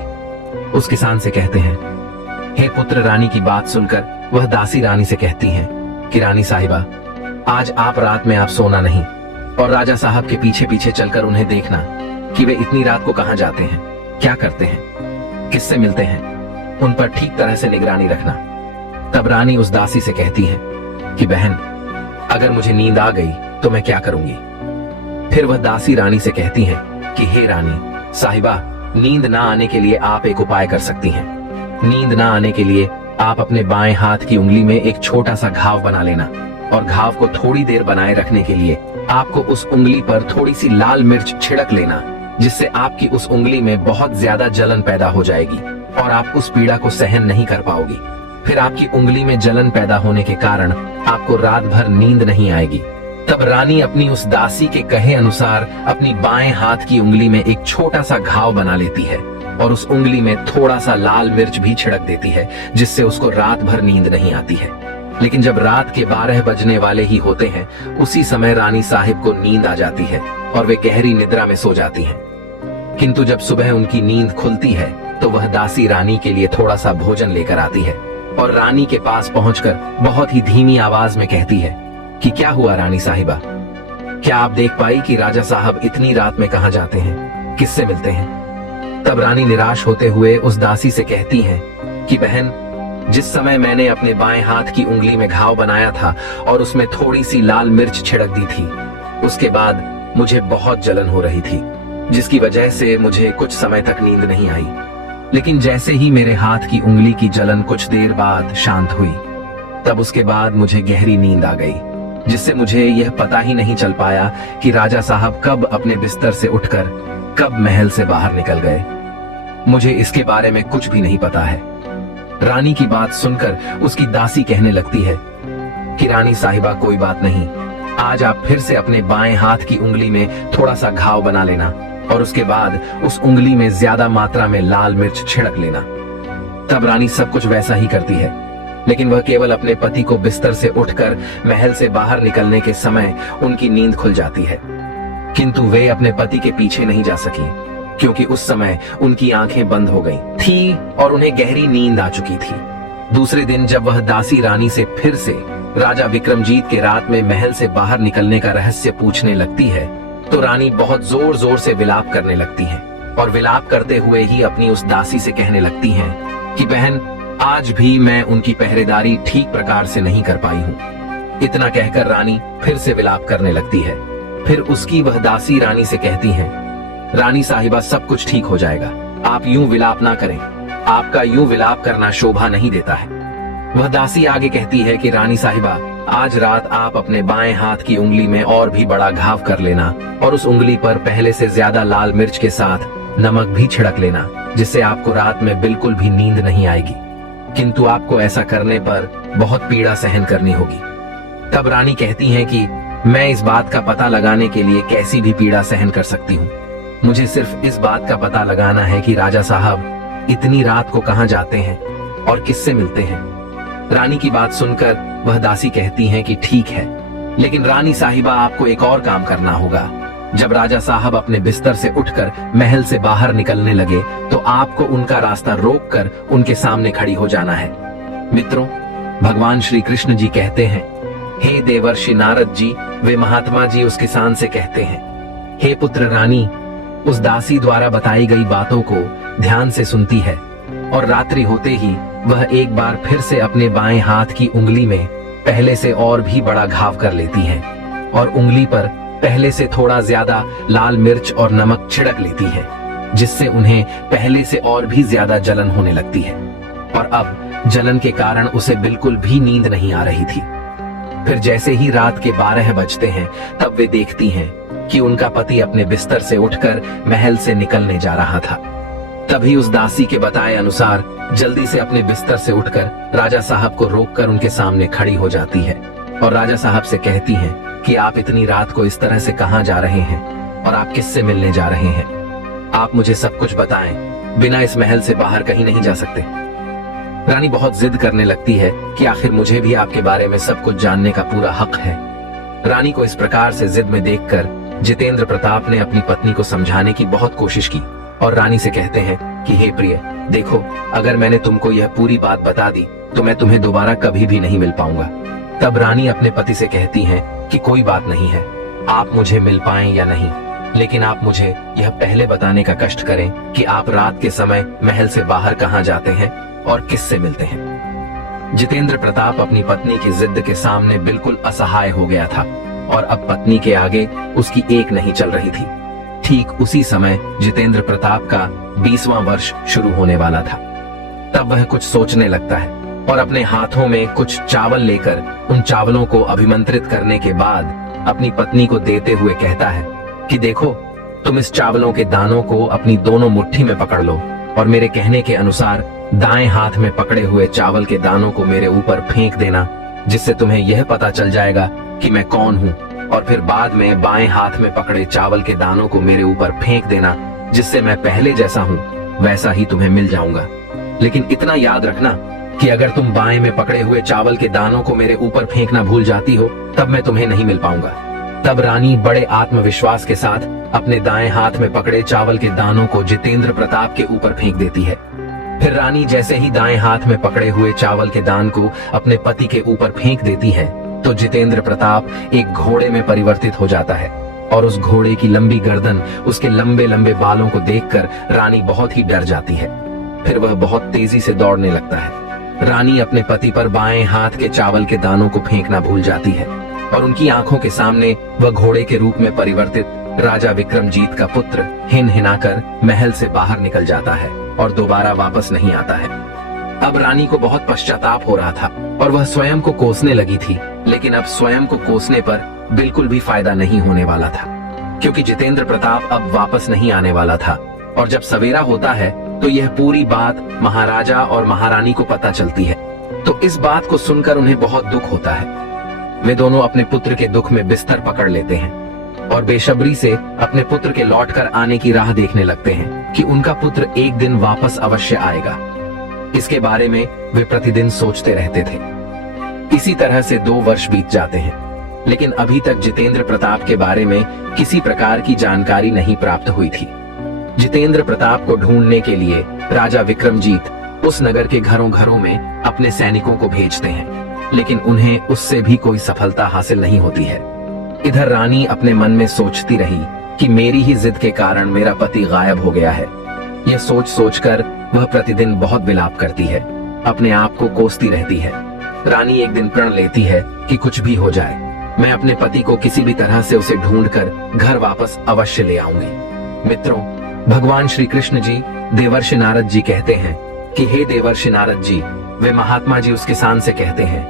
उस किसान से कहते हैं, हे पुत्र, रानी की बात सुनकर वह दासी रानी से कहती हैं कि रानी साहिबा, आज आप रात में आप सोना नहीं और राजा साहब के पीछे पीछे चलकर उन्हें देखना कि वे इतनी रात को कहां जाते हैं, क्या करते हैं, किससे मिलते हैं, उन पर ठीक तरह से निगरानी रखना। तब रानी उस दासी से कहती है कि बहन, अगर मुझे नींद आ गई तो मैं क्या करूंगी। फिर वह दासी रानी से कहती है कि हे रानी साहिबा, नींद ना आने के लिए आप एक उपाय कर सकती हैं। नींद ना आने के लिए आप अपने बाएं हाथ की उंगली में एक छोटा सा घाव बना लेना और घाव को थोड़ी देर बनाए रखने के लिए आपको उस उंगली पर थोड़ी सी लाल मिर्च छिड़क लेना, जिससे आपकी उस उंगली में बहुत ज्यादा जलन पैदा हो जाएगी और आप उस पीड़ा को सहन नहीं कर पाओगी। फिर आपकी उंगली में जलन पैदा होने के कारण आपको रात भर नींद नहीं आएगी। तब रानी अपनी उस दासी के कहे अनुसार अपनी बाएं हाथ की उंगली में एक छोटा सा घाव बना लेती है और उस उंगली में थोड़ा सा लाल मिर्च भी छिड़क देती है, जिससे उसको रात भर नींद नहीं आती है। लेकिन जब रात के 12 बजने वाले ही होते हैं, उसी समय रानी साहिब को नींद आ जाती है और वे गहरी निद्रा में सो जाती हैं। किंतु जब सुबह उनकी नींद खुलती है तो वह दासी रानी के लिए थोड़ा सा भोजन लेकर आती है और रानी के पास पहुंचकर बहुत ही धीमी आवाज में कहती है कि क्या हुआ रानी साहिबा, क्या आप देख पाई कि राजा साहब इतनी रात में कहां जाते हैं, किससे मिलते हैं। तब रानी निराश होते हुए उस दासी से कहती है कि बहन, जिस समय मैंने अपने बाएं हाथ की उंगली में घाव बनाया था और उसमें थोड़ी सी लाल मिर्च छिड़क दी थी, उसके बाद मुझे बहुत जलन हो रही थी, जिसकी वजह से मुझे कुछ समय तक नींद नहीं आई। लेकिन जैसे ही मेरे हाथ की उंगली की जलन कुछ देर बाद शांत हुई, तब उसके बाद मुझे गहरी नींद आ गई, जिससे मुझे यह पता ही नहीं चल पाया कि राजा साहब कब अपने बिस्तर से उठकर कब महल से बाहर निकल गए। मुझे इसके बारे में कुछ भी नहीं पता है। रानी की बात सुनकर उसकी दासी कहने लगती है कि रानी साहिबा, कोई बात नहीं, आज आप फिर से अपने बाएं हाथ की उंगली में थोड़ा सा घाव बना लेना और उसके बाद उस उंगली में ज्यादा मात्रा में लाल मिर्च छिड़क लेना। तब रानी सब कुछ वैसा ही करती है, लेकिन वह केवल अपने पति को बिस्तर से उठकर महल से बाहर निकलने के समय उनकी नींद खुल जाती है, किंतु वे अपने पति के पीछे नहीं जा सकी, क्योंकि उस समय उनकी आंखें बंद हो गई थी और उन्हें गहरी नींद आ चुकी थी। दूसरे दिन जब वह दासी रानी से फिर से राजा विक्रमजीत के रात में महल से बाहर निकलने का रहस्य पूछने लगती है, तो रानी बहुत जोर जोर से विलाप करने लगती है और विलाप करते हुए ही अपनी उस दासी से कहने लगती हैं कि बहन, आज भी मैं उनकी पहरेदारी ठीक प्रकार से नहीं कर पाई हूँ। इतना कहकर रानी फिर से विलाप करने लगती है। फिर उसकी वह दासी रानी से कहती है, रानी साहिबा, सब कुछ ठीक हो जाएगा, आप यूं विलाप ना करें, आपका यूं विलाप करना शोभा नहीं देता है। वह दासी आगे कहती है कि रानी साहिबा, आज रात आप अपने बाएं हाथ की उंगली में और भी बड़ा घाव कर लेना और उस उंगली पर पहले से ज्यादा लाल मिर्च के साथ नमक भी छिड़क लेना, जिससे आपको रात में बिल्कुल भी नींद नहीं आएगी। किंतु आपको ऐसा करने पर बहुत पीड़ा सहन करनी होगी। तब रानी कहती हैं कि मैं इस बात का पता लगाने के लिए कैसी भी पीड़ा सहन कर सकती हूँ। मुझे सिर्फ इस बात का पता लगाना है कि राजा साहब इतनी रात को कहाँ जाते हैं और किससे मिलते हैं। रानी की बात सुनकर वह दासी कहती हैं कि ठीक है, लेकिन रानी साहिबा आपको एक और काम करना होगा। जब राजा साहब अपने बिस्तर से उठकर महल से बाहर निकलने लगे तो आपको उनका रास्ता रोककर उनके सामने खड़ी हो जाना है। मित्रों, भगवान श्री कृष्ण जी कहते हैं, हे देवर्षि नारद जी, वे महात्मा जी उस किसान से कहते हैं, हे पुत्र रानी, उस दासी द्वारा बताई गई बातों को ध्यान से सुनती है और रात्रि होते ही वह एक बार फिर से अपने बाएं हाथ की उंगली में पहले से और भी बड़ा घाव कर लेती हैं और उंगली पर पहले से थोड़ा ज्यादा लाल मिर्च और नमक छिड़क लेती है, जिससे उन्हें पहले से और भी ज्यादा जलन होने लगती है और अब जलन के कारण उसे बिल्कुल भी नींद नहीं आ रही थी। फिर जैसे ही रात के 12 बजते हैं तब वे देखती हैं कि उनका पति अपने बिस्तर से उठकर महल से निकलने जा रहा था। तभी उस दासी के बताए अनुसार जल्दी से अपने बिस्तर से उठकर राजा साहब को रोककर उनके सामने खड़ी हो जाती है और राजा साहब से कहती हैं कि आप इतनी रात को इस तरह से कहां जा रहे हैं और आप किससे मिलने जा रहे हैं। आप मुझे सब कुछ बताएं, बिना इस महल से बाहर कहीं नहीं जा सकते। रानी बहुत जिद करने लगती है कि आखिर मुझे भी आपके बारे में सब कुछ जानने का पूरा हक है। रानी को इस प्रकार से जिद में देखकर जितेंद्र प्रताप ने अपनी पत्नी को समझाने की बहुत कोशिश की और रानी से कहते हैं कि हे प्रिय, देखो, अगर मैंने तुमको यह पूरी बात बता दी तो मैं तुम्हें दोबारा कभी भी नहीं मिल पाऊंगा। तब रानी अपने पति से कहती हैं कि कोई बात नहीं है, आप मुझे मिल पाएं या नहीं, लेकिन आप मुझे यह पहले बताने का कष्ट करें कि आप रात के समय महल से बाहर कहां जाते हैं और किससे मिलते हैं। जितेंद्र प्रताप अपनी पत्नी की जिद के सामने बिल्कुल असहाय हो गया था और अब पत्नी के आगे उसकी एक नहीं चल रही थी। ठीक उसी समय जितेंद्र प्रताप का 20वां वर्ष शुरू होने वाला था। तब वह कुछ सोचने लगता है और अपने हाथों में कुछ चावल लेकर उन चावलों को अभिमंत्रित करने के बाद अपनी पत्नी को देते हुए कहता है कि देखो, तुम इस चावलों के दानों को अपनी दोनों मुट्ठी में पकड़ लो और मेरे कहने के अनुसार दाएं हाथ में पकड़े हुए चावल के दानों को मेरे ऊपर फेंक देना, जिससे तुम्हें यह पता चल जाएगा कि मैं कौन हूँ, और फिर बाद में बाएं हाथ में पकड़े चावल के दानों को मेरे ऊपर फेंक देना, जिससे मैं पहले जैसा हूँ वैसा ही तुम्हें मिल जाऊंगा। लेकिन इतना याद रखना कि अगर तुम बाएं में पकड़े हुए चावल के दानों को मेरे ऊपर फेंकना भूल जाती हो तब मैं तुम्हें नहीं मिल पाऊंगा। तब रानी बड़े आत्मविश्वास के साथ अपने दाएं हाथ में पकड़े चावल के दानों को जितेंद्र प्रताप के ऊपर फेंक देती है। फिर रानी जैसे ही दाएं हाथ में पकड़े हुए चावल के दान को अपने पति के ऊपर फेंक देती है तो जितेंद्र प्रताप एक घोड़े में परिवर्तित हो जाता है और उस घोड़े की लंबी गर्दन, उसके लंबे लंबे बालों को देखकर रानी बहुत ही डर जाती है। फिर वह बहुत तेजी से दौड़ने लगता है। रानी अपने पति पर बाएं हाथ के चावल के दानों को फेंकना भूल जाती है और उनकी आंखों के सामने वह घोड़े के रूप में परिवर्तित राजा विक्रमजीत का पुत्र हिनहिनाकर महल से बाहर निकल जाता है और दोबारा वापस नहीं आता है। अब रानी को बहुत पश्चाताप हो रहा था और वह स्वयं को कोसने लगी थी, लेकिन अब स्वयं को कोसने पर बिल्कुल भी फायदा नहीं होने वाला था, क्योंकि जितेंद्र प्रताप अब वापस नहीं आने वाला था। और जब सवेरा होता है तो यह पूरी बात महाराजा और महारानी को पता चलती है। तो इस बात को सुनकर उन्हें बहुत दुख होता है। वे दोनों अपने पुत्र के दुख में बिस्तर पकड़ लेते हैं और बेसब्री से अपने पुत्र के लौटकर आने की राह देखने लगते हैं कि उनका पुत्र एक दिन वापस अवश्य आएगा। इसके बारे में वे प्रतिदिन सोचते रहते थे। इसी तरह से 2 वर्ष बीत जाते हैं, लेकिन अभी तक जितेंद्र प्रताप के बारे में किसी प्रकार की जानकारी नहीं प्राप्त हुई थी। जितेंद्र प्रताप को ढूंढने के लिए राजा विक्रमजीत उस नगर के घरों घरों में अपने सैनिकों को भेजते हैं, लेकिन उन्हें उससे भी कोई सफलता हासिल नहीं होती है। इधर रानी अपने मन में सोचती रही कि मेरी ही जिद के कारण मेरा पति गायब हो गया है। यह सोच सोचकर वह प्रतिदिन बहुत विलाप करती है, अपने आप को कोसती रहती है। रानी एक दिन प्रण लेती है कि कुछ भी हो जाए, मैं अपने पति को किसी भी तरह से उसे ढूंढकर घर वापस अवश्य ले आऊंगी। मित्रों, भगवान श्री कृष्ण जी देवर्षि नारद जी कहते हैं कि हे देवर्षि नारद जी, वे महात्मा जी उस किसान से कहते हैं,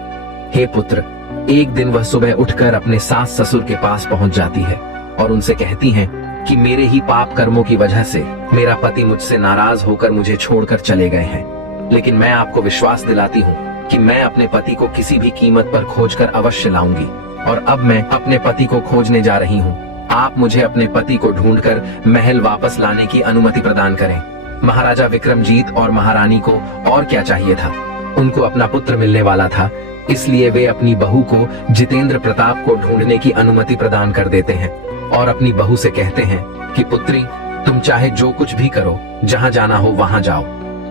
हे पुत्र, एक दिन वह सुबह उठकर अपने सास ससुर के पास पहुंच जाती है और उनसे कहती हैं कि मेरे ही पाप कर्मों की वजह से मेरा पति मुझसे नाराज होकर मुझे छोड़कर चले गए हैं। लेकिन मैं आपको विश्वास दिलाती हूँ कि मैं अपने पति को किसी भी कीमत पर खोजकर अवश्य लाऊंगी और अब मैं अपने पति को खोजने जा रही हूँ। आप मुझे अपने पति को ढूंढकर महल वापस लाने की अनुमति प्रदान करें। महाराजा विक्रमजीत और महारानी को और क्या चाहिए था? उनको अपना पुत्र मिलने वाला था, इसलिए वे अपनी बहू को जितेंद्र प्रताप को ढूंढने की अनुमति प्रदान कर देते हैं और अपनी बहू से कहते हैं कि पुत्री, तुम चाहे जो कुछ भी करो, जहां जाना हो वहां जाओ,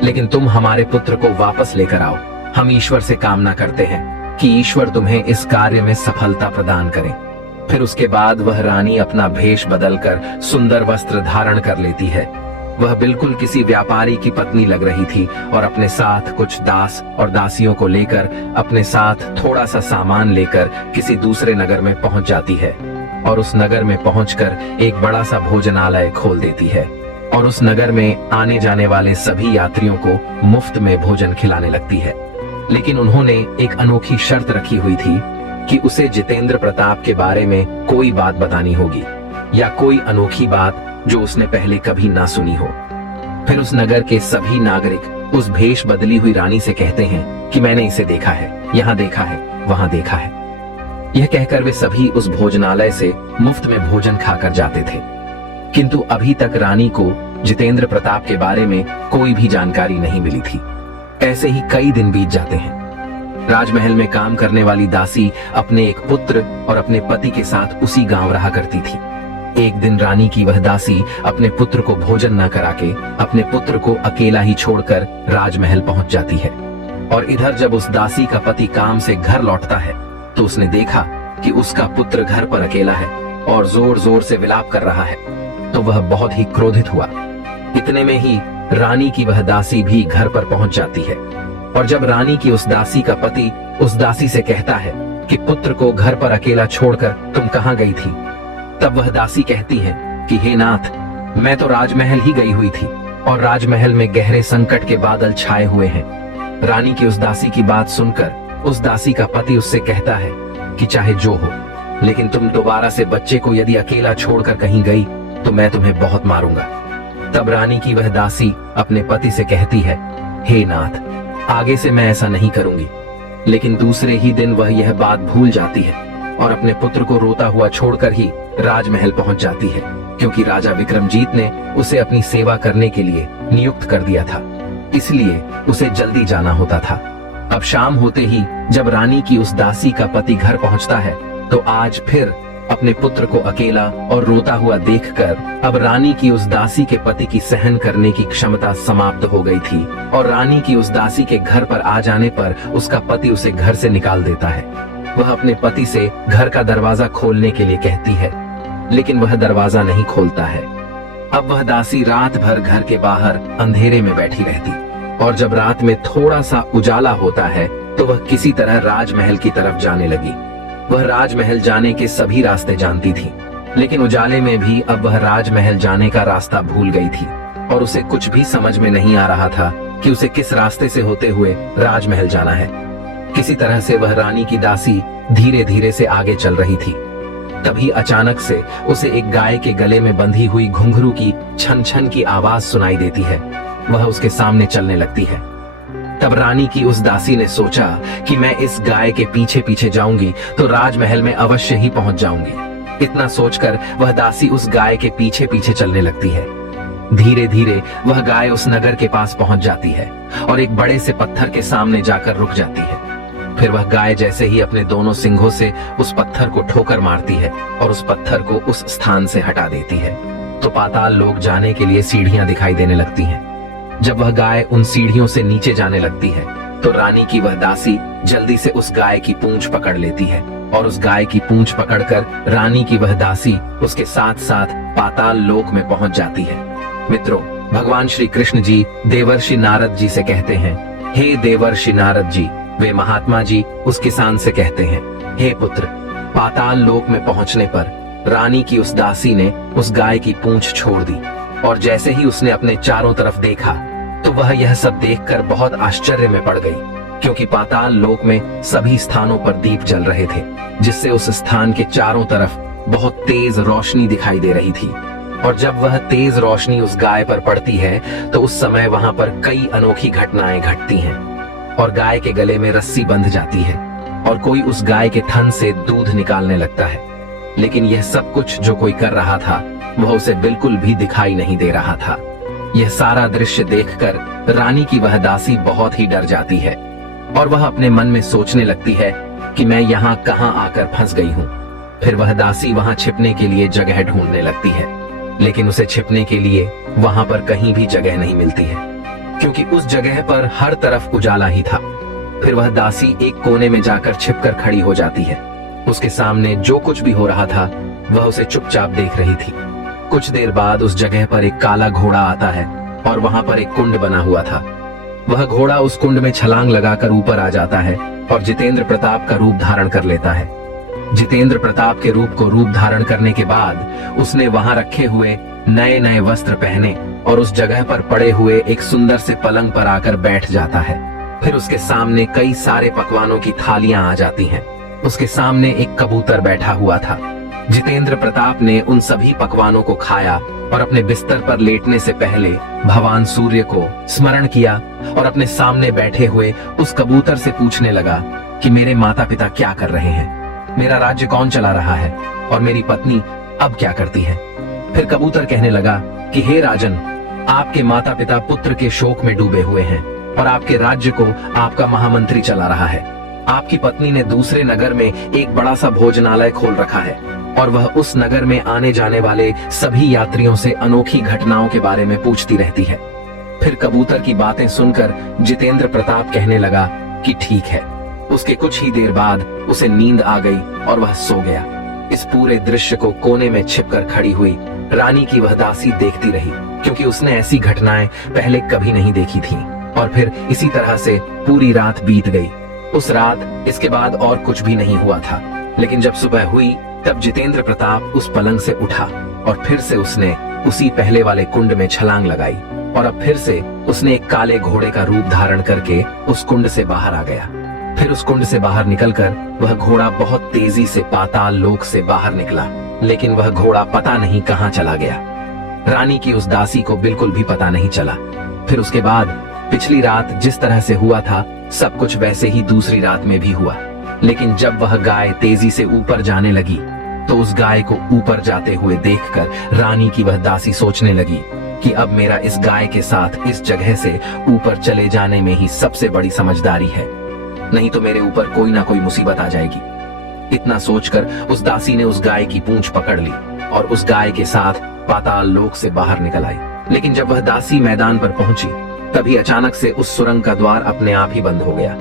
लेकिन तुम हमारे पुत्र को वापस लेकर आओ। हम ईश्वर से कामना करते हैं कि ईश्वर तुम्हें इस कार्य में सफलता प्रदान करे। फिर उसके बाद वह रानी अपना भेष बदलकर सुंदर वस्त्र धारण कर लेती है। वह बिल्कुल किसी व्यापारी की पत्नी लग रही थी और अपने साथ कुछ दास और दासियों को लेकर, अपने साथ थोड़ा सा सामान लेकर किसी दूसरे नगर में पहुंच जाती है और उस नगर में पहुंचकर एक बड़ा सा भोजनालय खोल देती है और उस नगर में आने जाने वाले सभी यात्रियों को मुफ्त में भोजन खिलाने लगती है। लेकिन उन्होंने एक अनोखी शर्त रखी हुई थी कि उसे जितेंद्र प्रताप के बारे में कोई बात बतानी होगी या कोई अनोखी बात जो उसने पहले कभी ना सुनी हो। फिर उस नगर के सभी नागरिक उस भेष बदली हुई रानी से कहते हैं कि मैंने इसे देखा है, यहाँ देखा है, वहां देखा है। यह कहकर वे सभी उस भोजनालय से मुफ्त में भोजन खाकर जाते थे। किंतु अभी तक रानी को जितेंद्र प्रताप के बारे में कोई भी जानकारी नहीं मिली थी। ऐसे ही कई दिन बीत जाते हैं। राजमहल में काम करने वाली दासी अपने एक पुत्र और अपने पति के साथ उसी गांव रहा करती थी। एक दिन रानी की वह दासी अपने पुत्र को भोजन न करा के अपने पुत्र को अकेला ही छोड़कर राजमहल पहुंच जाती है। और इधर जब उस दासी का पति काम से घर लौटता है तो उसने देखा कि उसका पुत्र घर पर अकेला है और जोर जोर से विलाप कर रहा है, तो वह बहुत ही क्रोधित हुआ। इतने में ही रानी की वह दासी भी घर पर पहुंच जाती है और जब रानी की उस दासी का पति उस दासी से कहता है कि पुत्र को घर पर अकेला छोड़कर तुम कहां गई थी, तब वह दासी कहती है कि हे नाथ, मैं तो राजमहल ही गई हुई थी और राजमहल में गहरे संकट के बादल छाए हुए हैं। रानी की उस दासी की बात सुनकर उस दासी का पति उससे कहता है कि चाहे जो हो, लेकिन तुम दोबारा से बच्चे को यदि अकेला छोड़कर कहीं गई तो मैं तुम्हें बहुत मारूंगा। तब रानी की वह दासी अपने पति से कहती है, हे नाथ, आगे से मैं ऐसा नहीं करूंगी। लेकिन दूसरे ही दिन वह यह बात भूल जाती है और अपने पुत्र को रोता हुआ छोड़कर ही राजमहल पहुंच जाती है, क्योंकि राजा विक्रमजीत ने उसे अपनी सेवा करने के लिए नियुक्त कर दिया था, इसलिए उसे जल्दी जाना होता था। अब शाम होते ही जब रानी की उस दासी का पति घर पहुंचता है तो आज फिर अपने पुत्र को अकेला और रोता हुआ देखकर अब रानी की उस दासी के पति की सहन करने की क्षमता समाप्त हो गई थी और रानी की उस दासी के घर पर आ जाने पर उसका पति उसे घर से निकाल देता है। वह अपने पति से घर का दरवाजा खोलने के लिए कहती है, लेकिन वह दरवाजा नहीं खोलता है। अब वह दासी रात भर घर के बाहर अंधेरे में बैठी रहती और जब रात में थोड़ा सा उजाला होता है तो वह किसी तरह राजमहल की तरफ जाने लगी। वह राजमहल जाने के सभी रास्ते जानती थी, लेकिन उजाले में भी अब वह राजमहल जाने का रास्ता भूल गई थी और उसे कुछ भी समझ में नहीं आ रहा था कि उसे किस रास्ते से होते हुए राजमहल जाना है। किसी तरह से वह रानी की दासी धीरे धीरे से आगे चल रही थी। तभी अचानक से उसे एक गाय के गले में बंधी हुई घुंघरू की छन छन की आवाज सुनाई देती है। वह उसके सामने चलने लगती है। तब रानी की उस दासी ने सोचा कि मैं इस गाय के पीछे पीछे जाऊंगी तो राजमहल में अवश्य ही पहुंच जाऊंगी। इतना सोचकर वह दासी उस गाय के पीछे पीछे चलने लगती है। धीरे धीरे वह गाय उस नगर के पास पहुंच जाती है और एक बड़े से पत्थर के सामने जाकर रुक जाती है। फिर वह गाय जैसे ही अपने दोनों सिंघों से उस पत्थर को ठोकर मारती है और उस पत्थर को उस स्थान से हटा देती है तो पाताल लोक जाने के लिए सीढ़ियां दिखाई देने लगती हैं। जब वह गाय उन सीढ़ियों से नीचे जाने लगती है तो रानी की वह दासी जल्दी से उस गाय की पूंछ पकड़ लेती है और उस गाय की पूंछ पकड़कर रानी की वह दासी उसके साथ साथ पाताल लोक में पहुंच जाती है। मित्रों, भगवान श्री कृष्ण जी देवर्षि नारद जी से कहते हैं, हे देवर्षि नारद जी। वे महात्मा जी उस किसान से कहते हैं, हे पुत्र, पाताल लोक में पहुंचने पर रानी की उस दासी ने उस गाय की पूंछ छोड़ दी और जैसे ही उसने अपने चारों तरफ देखा तो वह यह सब देखकर बहुत आश्चर्य में पड़ गई। क्योंकि पाताल लोक में सभी स्थानों पर दीप जल रहे थे, जिससे उस स्थान के चारों तरफ बहुत तेज रोशनी दिखाई दे रही थी। और जब वह तेज रोशनी उस गाय पर पड़ती है तो उस समय वहां पर कई अनोखी घटनाएं घटती हैं। और गाय के गले में रस्सी बंध जाती है और कोई उस गाय के थन से दूध निकालने लगता है। लेकिन यह सब कुछ जो कोई कर रहा था वह उसे बिल्कुल भी दिखाई नहीं दे रहा था। यह सारा दृश्य देखकर रानी की वह दासी बहुत ही डर जाती है और वह अपने मन में सोचने लगती है कि मैं यहाँ कहाँ आकर फंस गई हूँ। फिर वह दासी वहां छिपने के लिए जगह ढूंढने लगती है, लेकिन उसे छिपने के लिए वहां पर कहीं भी जगह नहीं मिलती है, क्योंकि उस जगह पर हर तरफ उजाला ही था। फिर वह दासी एक कोने में जाकर छिपकर खड़ी हो जाती है। उसके सामने जो कुछ भी हो रहा था वह उसे चुपचाप देख रही थी। कुछ देर बाद उस जगह पर एक काला घोड़ा आता है और वहां पर एक कुंड बना हुआ था। वह घोड़ा उस कुंड में छलांग लगाकर ऊपर आ जाता है और जितेंद्र प्रताप का रूप धारण कर लेता है। जितेंद्र प्रताप के रूप को रूप धारण करने के बाद उसने वहां रखे हुए नए नए वस्त्र पहने और उस जगह पर पड़े हुए एक सुंदर से पलंग पर आकर बैठ जाता है। फिर उसके सामने कई सारे पकवानों की थालियां आ जाती हैं। उसके सामने एक कबूतर बैठा हुआ था। जितेंद्र प्रताप ने उन सभी पकवानों को खाया और अपने बिस्तर पर लेटने से पहले भगवान सूर्य को स्मरण किया और अपने सामने बैठे हुए उस कबूतर से पूछने लगा कि मेरे माता पिता क्या कर रहे हैं, मेरा राज्य कौन चला रहा है और मेरी पत्नी अब क्या करती है। फिर कबूतर कहने लगा कि हे राजन, आपके माता पिता पुत्र के शोक में डूबे हुए हैं और आपके राज्य को आपका महामंत्री चला रहा है। आपकी पत्नी ने दूसरे नगर में एक बड़ा सा भोजनालय खोल रखा है और वह उस नगर में आने जाने वाले सभी यात्रियों से अनोखी घटनाओं के बारे में पूछती रहती है। फिर कबूतर की बातें सुनकर जितेंद्र प्रताप कहने लगा कि ठीक है। उसके कुछ ही देर बाद उसे नींद आ गई और वह सो गया। इस पूरे दृश्य को कोने में छिपकर खड़ी हुई रानी की वह दासी देखती रही, क्योंकि उसने ऐसी घटनाएं पहले कभी नहीं देखी थी। और फिर इसी तरह से पूरी रात बीत गई। उस रात इसके बाद और कुछ भी नहीं हुआ था। लेकिन जब सुबह हुई तब जितेंद्र प्रताप उस पलंग से उठा और फिर से उसने उसी पहले वाले कुंड में छलांग लगाई और अब फिर से उसने एक काले घोड़े का रूप धारण करके उस कुंड से बाहर आ गया। फिर उस कुंड से बाहर निकलकर वह घोड़ा बहुत तेजी से पाताल लोक से बाहर निकला, लेकिन वह घोड़ा पता नहीं कहां चला गया। रानी की उस दासी को बिल्कुल भी पता नहीं चला। फिर उसके बाद पिछली रात जिस तरह से हुआ था सब कुछ वैसे ही दूसरी रात में भी हुआ। लेकिन जब वह गाय तेजी से ऊपर जाने लगी तो उस गाय को ऊपर जाते हुए देखकर रानी की वह दासी सोचने लगी कि अब मेरा इस गाय के साथ इस जगह से ऊपर चले जाने में ही सबसे बड़ी समझदारी है, नहीं तो मेरे ऊपर कोई ना कोई मुसीबत आ जाएगी। इतना सोचकर उस दासी ने उस गाय की पूंछ पकड़ ली और उस गाय के साथ पाताल लोक से बाहर निकल आई। लेकिन जब वह दासी मैदान पर पहुंची तभी अचानक से उस सुरंग का द्वार अपने आप ही बंद हो गया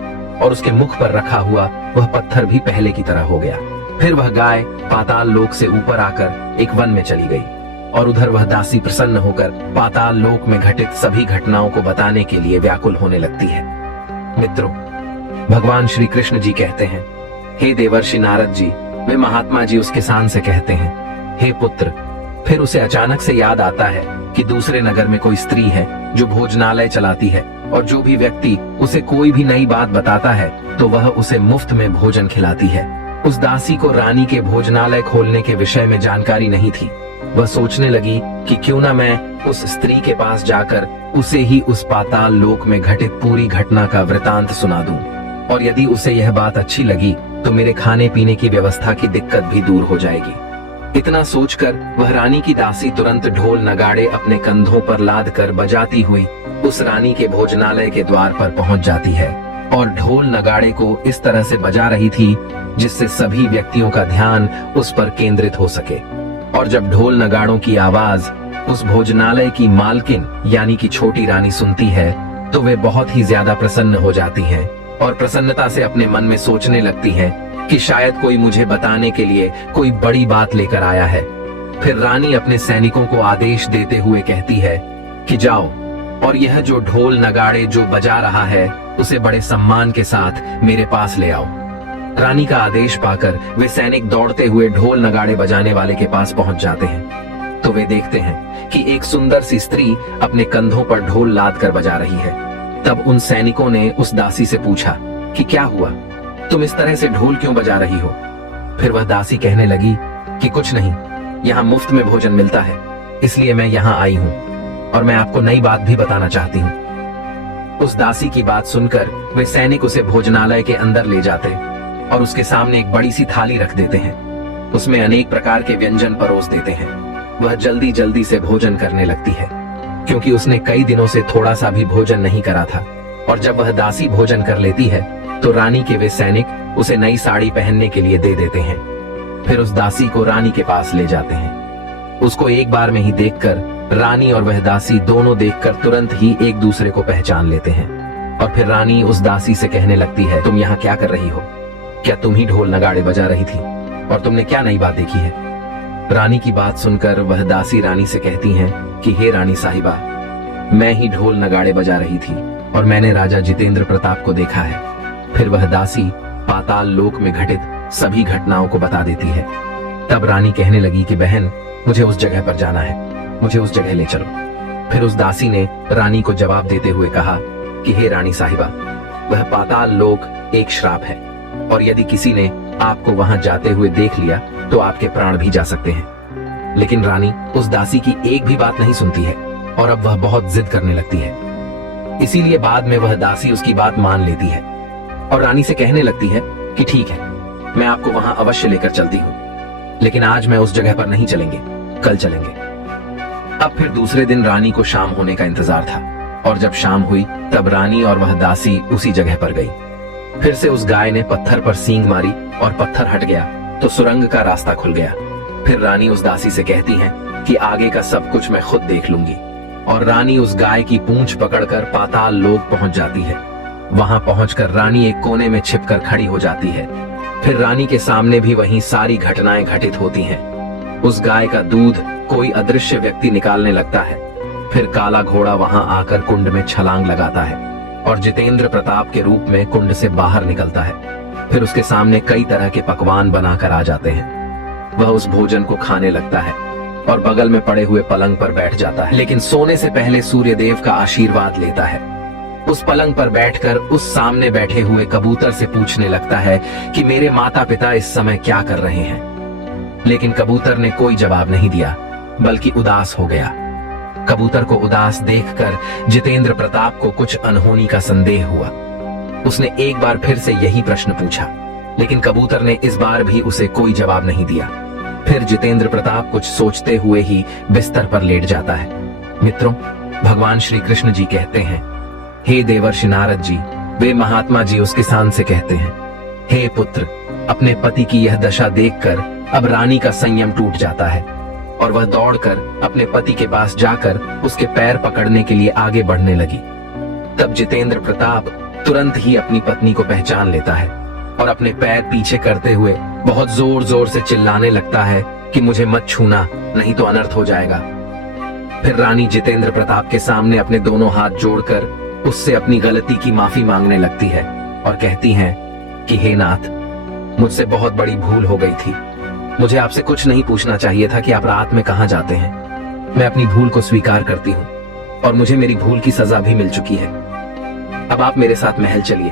और उसके मुख पर रखा हुआ वह पत्थर भी पहले की तरह हो गया। फिर वह गाय पाताल लोक से ऊपर आकर एक वन में चली गई और उधर वह दासी प्रसन्न होकर पाताल लोक में घटित सभी घटनाओं को बताने के लिए व्याकुल होने लगती है। मित्रों, भगवान श्री कृष्ण जी कहते हैं, हे देवर्षि नारद जी, वे महात्मा जी उस किसान से कहते हैं, हे पुत्र। फिर उसे अचानक से याद आता है कि दूसरे नगर में कोई स्त्री है जो भोजनालय चलाती है और जो भी व्यक्ति उसे कोई भी नई बात बताता है तो वह उसे मुफ्त में भोजन खिलाती है। उस दासी को रानी के भोजनालय खोलने के विषय में जानकारी नहीं थी। वह सोचने लगी कि क्यों ना मैं उस स्त्री के पास जाकर उसे ही उस पाताल लोक में घटित पूरी घटना का वृतांत सुना दूं, और यदि उसे यह बात अच्छी लगी तो मेरे खाने पीने की व्यवस्था की दिक्कत भी दूर हो जाएगी। इतना सोचकर वह रानी की दासी तुरंत ढोल नगाड़े अपने कंधों पर लाद कर बजाती हुई उस रानी के भोजनालय के द्वार पर पहुंच जाती है और ढोल नगाड़े को इस तरह से बजा रही थी जिससे सभी व्यक्तियों का ध्यान उस पर केंद्रित हो सके। और जब ढोल नगाड़ों की आवाज उस भोजनालय की मालकिन यानी कि छोटी रानी सुनती है तो वे बहुत ही ज्यादा प्रसन्न हो जाती हैं और प्रसन्नता से अपने मन में सोचने लगती हैं कि शायद कोई मुझे बताने के लिए कोई बड़ी बात लेकर आया है। फिर रानी अपने सैनिकों को आदेश देते हुए कहती है कि जाओ और यह जो ढोल नगाड़े जो बजा रहा है उसे बड़े सम्मान के साथ मेरे पास ले आओ। रानी का आदेश पाकर वे सैनिक दौड़ते हुए ढोल नगाड़े बजाने वाले के पास पहुंच जाते हैं तो वे देखते हैं कि एक सुंदर सी स्त्री अपने कंधों पर ढोल लाद कर बजा रही है। तब उन सैनिकों ने उस दासी से पूछा कि क्या हुआ, तुम इस तरह से ढोल क्यों बजा रही हो? फिर वह दासी कहने लगी कि कुछ नहीं, यहाँ मुफ्त में भोजन मिलता है, इसलिए मैं यहाँ आई हूँ और मैं आपको नई बात भी बताना चाहती हूँ। उस दासी की बात सुनकर वे सैनिक उसे भोजनालय के अंदर ले जाते और उसके सामने एक बड़ी सी थाली रख देते हैं। उसमें अनेक प्रकार के व्यंजन परोस देते हैं। वह जल्दी जल्दी से भोजन करने लगती है, क्योंकि उसने कई दिनों से थोड़ा सा भी भोजन नहीं करा था। और जब वह दासी भोजन कर लेती है तो रानी के वे सैनिक उसे नई साड़ी पहनने के लिए दे देते हैं। फिर उस दासी को रानी के पास ले जाते हैं। उसको एक बार में ही देखकर रानी और वह दासी दोनों देखकर तुरंत ही एक दूसरे को पहचान लेते हैं। और फिर रानी उस दासी से कहने लगती है, तुम यहाँ क्या कर रही हो? क्या तुम ही ढोल नगाड़े बजा रही थी? और तुमने क्या नई बात देखी है? रानी की बात सुनकर वह दासी रानी से कहती हैं कि हे रानी साहिबा, मैं ही ढोल नगाड़े बजा रही थी और मैंने राजा जितेंद्र प्रताप को देखा है। फिर वह दासी पाताल लोक में घटित सभी घटनाओं को बता देती है। तब रानी कहने लगी कि बहन, मुझे उस जगह पर जाना है, मुझे उस जगह ले चलो। फिर उस दासी ने रानी को जवाब देते हुए कहा कि हे रानी साहिबा, वह पाताल लोक एक श्राप है और यदि किसी ने आपको वहां जाते हुए देख लिया तो आपके प्राण भी जा सकते हैं। लेकिन रानी उस दासी की एक भी बात नहीं सुनती है और अब वह बहुत जिद करने लगती है। इसीलिए बाद में वह दासी उसकी बात मान लेती है और रानी से कहने लगती है कि ठीक है, मैं आपको वहां अवश्य लेकर चलती हूँ, लेकिन आज मैं उस जगह पर नहीं चलेंगे, कल चलेंगे। अब फिर दूसरे दिन रानी को शाम होने का इंतजार था और जब शाम हुई तब रानी और वह दासी उसी जगह पर गई। फिर से उस गाय ने पत्थर पर सींग मारी और पत्थर हट गया तो सुरंग का रास्ता खुल गया। फिर रानी उस दासी से कहती है कि आगे का सब कुछ मैं खुद देख लूंगी। और रानी उस गाय की पूंछ पकड़कर पाताल लोक पहुंच जाती है। वहां पहुंचकर रानी एक कोने में छिपकर खड़ी हो जाती है। फिर रानी के सामने भी वहीं सारी घटनाएं घटित होती हैं। उस गाय का दूध कोई अदृश्य व्यक्ति निकालने लगता है। फिर काला घोड़ा वहां आकर कुंड में छलांग लगाता है और जितेंद्र प्रताप के रूप में कुंड से बाहर निकलता है। फिर उसके सामने कई तरह के पकवान बनाकर आ जाते हैं। वह उस भोजन को खाने लगता है और बगल में पड़े हुए पलंग पर बैठ जाता है, लेकिन सोने से पहले सूर्यदेव का आशीर्वाद लेता है। उस पलंग पर बैठकर उस सामने बैठे हुए कबूतर से पूछने लगता है कि मेरे माता पिता इस समय क्या कर रहे हैं। लेकिन कबूतर ने कोई जवाब नहीं दिया, बल्कि उदास हो गया। कबूतर को उदास देखकर जितेंद्र प्रताप को कुछ अनहोनी का संदेह हुआ। उसने एक बार फिर से यही प्रश्न पूछा, लेकिन कबूतर ने इस बार भी उसे कोई जवाब नहीं दिया। फिर जितेंद्र प्रताप कुछ सोचते हुए ही बिस्तर पर लेट जाता है। मित्रों, भगवान श्री कृष्ण जी कहते हैं, हे देवर्षि नारद जी, वे महात्मा जी उस किसान से कहते हैं, हे पुत्र, अपने पति की यह दशा देखकर अब रानी का संयम टूट जाता है और वह दौड़कर अपने पति के पास जाकर उसके पैर पकड़ने के लिए आगे बढ़ने लगी। तब जितेंद्र प्रताप तुरंत ही अपनी पत्नी को पहचान लेता है और अपने पैर पीछे करते हुए बहुत जोर जोर से चिल्लाने लगता है कि मुझे मत छूना, नहीं तो अनर्थ हो जाएगा। फिर रानी जितेंद्र प्रताप के सामने अपने दोनों हाथ जोड़कर उससे अपनी गलती की माफी मांगने लगती है और कहती हैं कि हे नाथ, मुझसे बहुत बड़ी भूल हो गई थी। मुझे आपसे कुछ नहीं पूछना चाहिए था कि आप रात में कहां जाते हैं। मैं अपनी भूल को स्वीकार करती हूँ और मुझे मेरी भूल की सजा भी मिल चुकी है। अब आप मेरे साथ महल चलिए।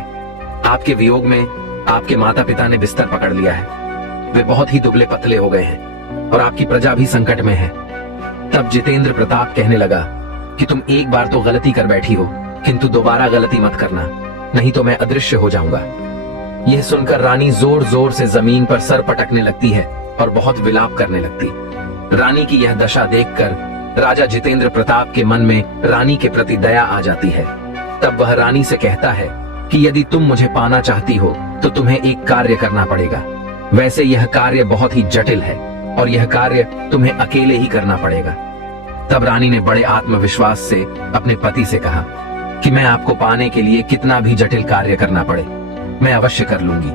आपके वियोग में आपके माता पिता ने बिस्तर पकड़ लिया है। वे बहुत ही दुबले पतले हो गए हैं और आपकी प्रजा भी संकट में है। तब जितेंद्र प्रताप कहने लगा कि तुम एक बार तो गलती कर बैठी हो, किंतु दोबारा गलती मत करना, नहीं तो मैं अदृश्य हो जाऊंगा। यह सुनकर रानी जोर जोर से जमीन पर सर पटकने लगती है और बहुत विलाप करने लगती। रानी की यह दशा देखकर राजा जितेंद्र प्रताप के मन में रानी के प्रति दया आ जाती है। तब वह रानी से कहता है कि यदि तुम मुझे पाना चाहती हो तो तुम्हें एक कार्य करना पड़ेगा। वैसे यह कार्य बहुत ही जटिल है और यह कार्य तुम्हें अकेले ही करना पड़ेगा। तब रानी ने बड़े आत्मविश्वास से अपने पति से कहा कि मैं आपको पाने के लिए कितना भी जटिल कार्य करना पड़े, मैं अवश्य कर लूंगी।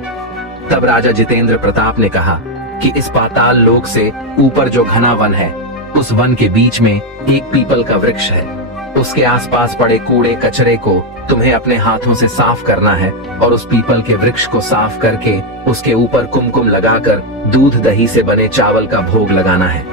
तब राजा जितेंद्र प्रताप ने कहा कि इस पाताल लोक से ऊपर जो घना वन है, उस वन के बीच में एक पीपल का वृक्ष है। उसके आसपास पड़े कूड़े कचरे को तुम्हें अपने हाथों से साफ करना है और उस पीपल के वृक्ष को साफ करके उसके ऊपर कुमकुम लगाकर दूध दही से बने चावल का भोग लगाना है।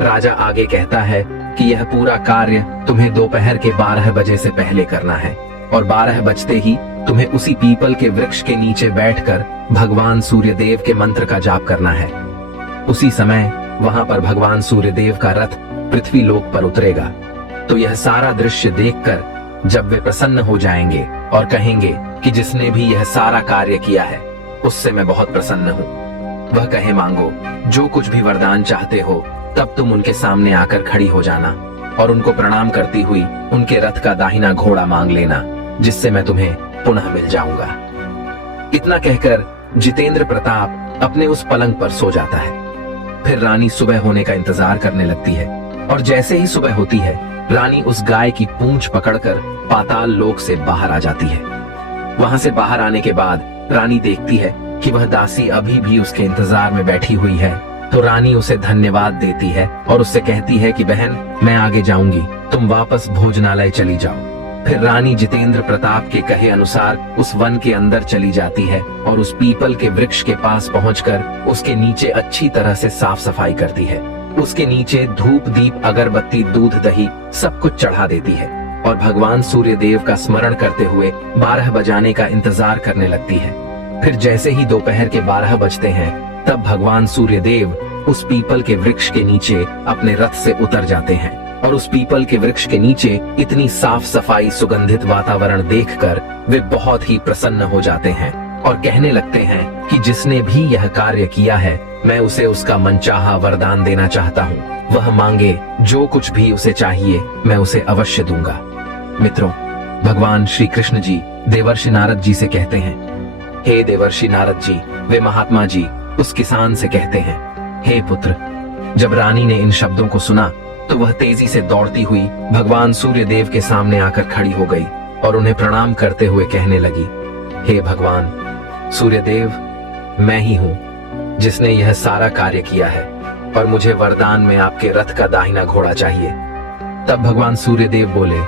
राजा आगे कहता है कि यह पूरा कार्य तुम्हें दोपहर के 12 बजे से पहले करना है। और 12 बजते ही तुम्हें उसी पीपल के वृक्ष के नीचे बैठकर भगवान सूर्यदेव के मंत्र का जाप करना है। उसी समय वहां पर भगवान सूर्यदेव का रथ पृथ्वी लोक पर उतरेगा। तो यह सारा दृश्य देखकर जब वे प्रसन्न हो जाएंगे और कहेंगे कि जिसने भी यह सारा कार्य किया है उससे मैं बहुत प्रसन्न हूँ, वह कहे मांगो जो कुछ भी वरदान चाहते हो, तब तुम उनके सामने आकर खड़ी हो जाना और उनको प्रणाम करती हुई उनके रथ का दाहिना घोड़ा मांग लेना, जिससे मैं तुम्हें पुनः मिल जाऊंगा। इतना कहकर जितेंद्र प्रताप अपने उस पलंग पर सो जाता है। फिर रानी सुबह होने का इंतजार करने लगती है और जैसे ही सुबह होती है रानी उस गाय की पूंछ पकड़कर पाताल लोक से बाहर आ जाती है। वहां से बाहर आने के बाद रानी देखती है कि वह दासी अभी भी उसके इंतजार में बैठी हुई है। तो रानी उसे धन्यवाद देती है और उससे कहती है कि बहन, मैं आगे जाऊंगी, तुम वापस भोजनालय चली जाओ। फिर रानी जितेंद्र प्रताप के कहे अनुसार उस वन के अंदर चली जाती है और उस पीपल के वृक्ष के पास पहुंचकर उसके नीचे अच्छी तरह से साफ सफाई करती है। उसके नीचे धूप दीप अगरबत्ती दूध दही सब कुछ चढ़ा देती है और भगवान सूर्यदेव का स्मरण करते हुए 12 बजाने का इंतजार करने लगती है। फिर जैसे ही दोपहर के 12 बजते हैं तब भगवान सूर्यदेव उस पीपल के वृक्ष के नीचे अपने रथ से उतर जाते हैं और उस पीपल के वृक्ष के नीचे इतनी साफ सफाई सुगंधित वातावरण देखकर वे बहुत ही प्रसन्न हो जाते हैं और कहने लगते हैं कि जिसने भी यह कार्य किया है मैं उसे उसका मनचाहा वरदान देना चाहता हूँ। वह मांगे जो कुछ भी उसे चाहिए मैं उसे अवश्य दूंगा। मित्रों, भगवान श्री कृष्ण जी देवर्षि नारद जी से कहते हैं, हे देवर्षि नारद जी, वे महात्मा जी उस किसान से कहते हैं, हे पुत्र। जब रानी ने इन शब्दों को सुना तो वह तेजी से दौड़ती हुई भगवान सूर्यदेव के सामने आकर खड़ी हो गई और उन्हें प्रणाम करते हुए कहने लगी, हे भगवान सूर्यदेव, मैं ही हूँ जिसने यह सारा कार्य किया है और मुझे वरदान में आपके रथ का दाहिना घोड़ा चाहिए। तब भगवान सूर्यदेव बोले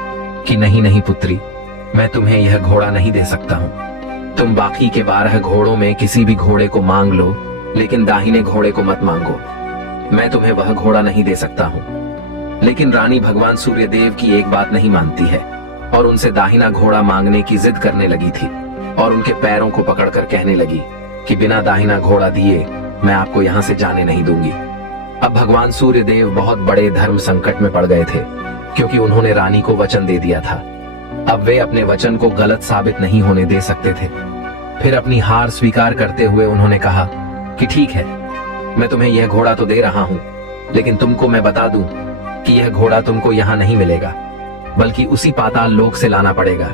कि नहीं नहीं पुत्री, मैं तुम्हें यह घोड़ा नहीं दे सकता हूँ। तुम बाकी के 12 घोड़ों में किसी भी घोड़े को मांग लो, लेकिन दाहिने घोड़े को मत मांगो। मैं तुम्हें वह घोड़ा नहीं दे सकता हूँ। लेकिन रानी भगवान सूर्यदेव की एक बात नहीं मानती है और उनसे दाहिना घोड़ा मांगने की जिद करने लगी थी और उनके पैरों को पकड़कर कहने लगी कि बिना दाहिना घोड़ा दिए मैं आपको यहाँ से जाने नहीं दूंगी। अब भगवान सूर्यदेव बहुत बड़े धर्म संकट में पड़ गए थे, क्योंकि उन्होंने रानी को वचन दे दिया था। अब वे अपने वचन को गलत साबित नहीं होने दे सकते थे। फिर अपनी हार स्वीकार करते हुए उन्होंने कहा कि ठीक है, मैं तुम्हें यह घोड़ा तो दे रहा हूँ, लेकिन तुमको मैं बता दूं कि यह घोड़ा तुमको यहाँ नहीं मिलेगा, बल्कि उसी पाताल लोक से लाना पड़ेगा।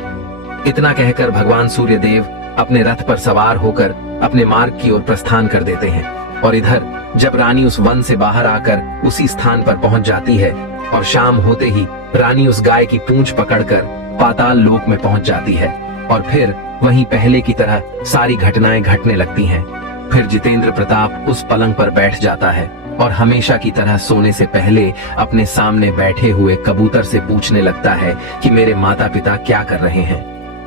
इतना कहकर भगवान सूर्यदेव अपने रथ पर सवार होकर अपने मार्ग की ओर प्रस्थान कर देते हैं। और इधर जब रानी उस वन से बाहर आकर उसी स्थान पर पहुंच जाती है और शाम होते ही रानी उस गाय की पूंछ पकड़कर पाताल लोक में पहुंच जाती है और फिर वहीं पहले की तरह सारी घटनाएं घटने लगती हैं। फिर जितेंद्र प्रताप उस पलंग पर बैठ जाता है और हमेशा की तरह सोने से पहले अपने सामने बैठे हुए कबूतर से पूछने लगता है कि मेरे माता पिता क्या कर रहे हैं।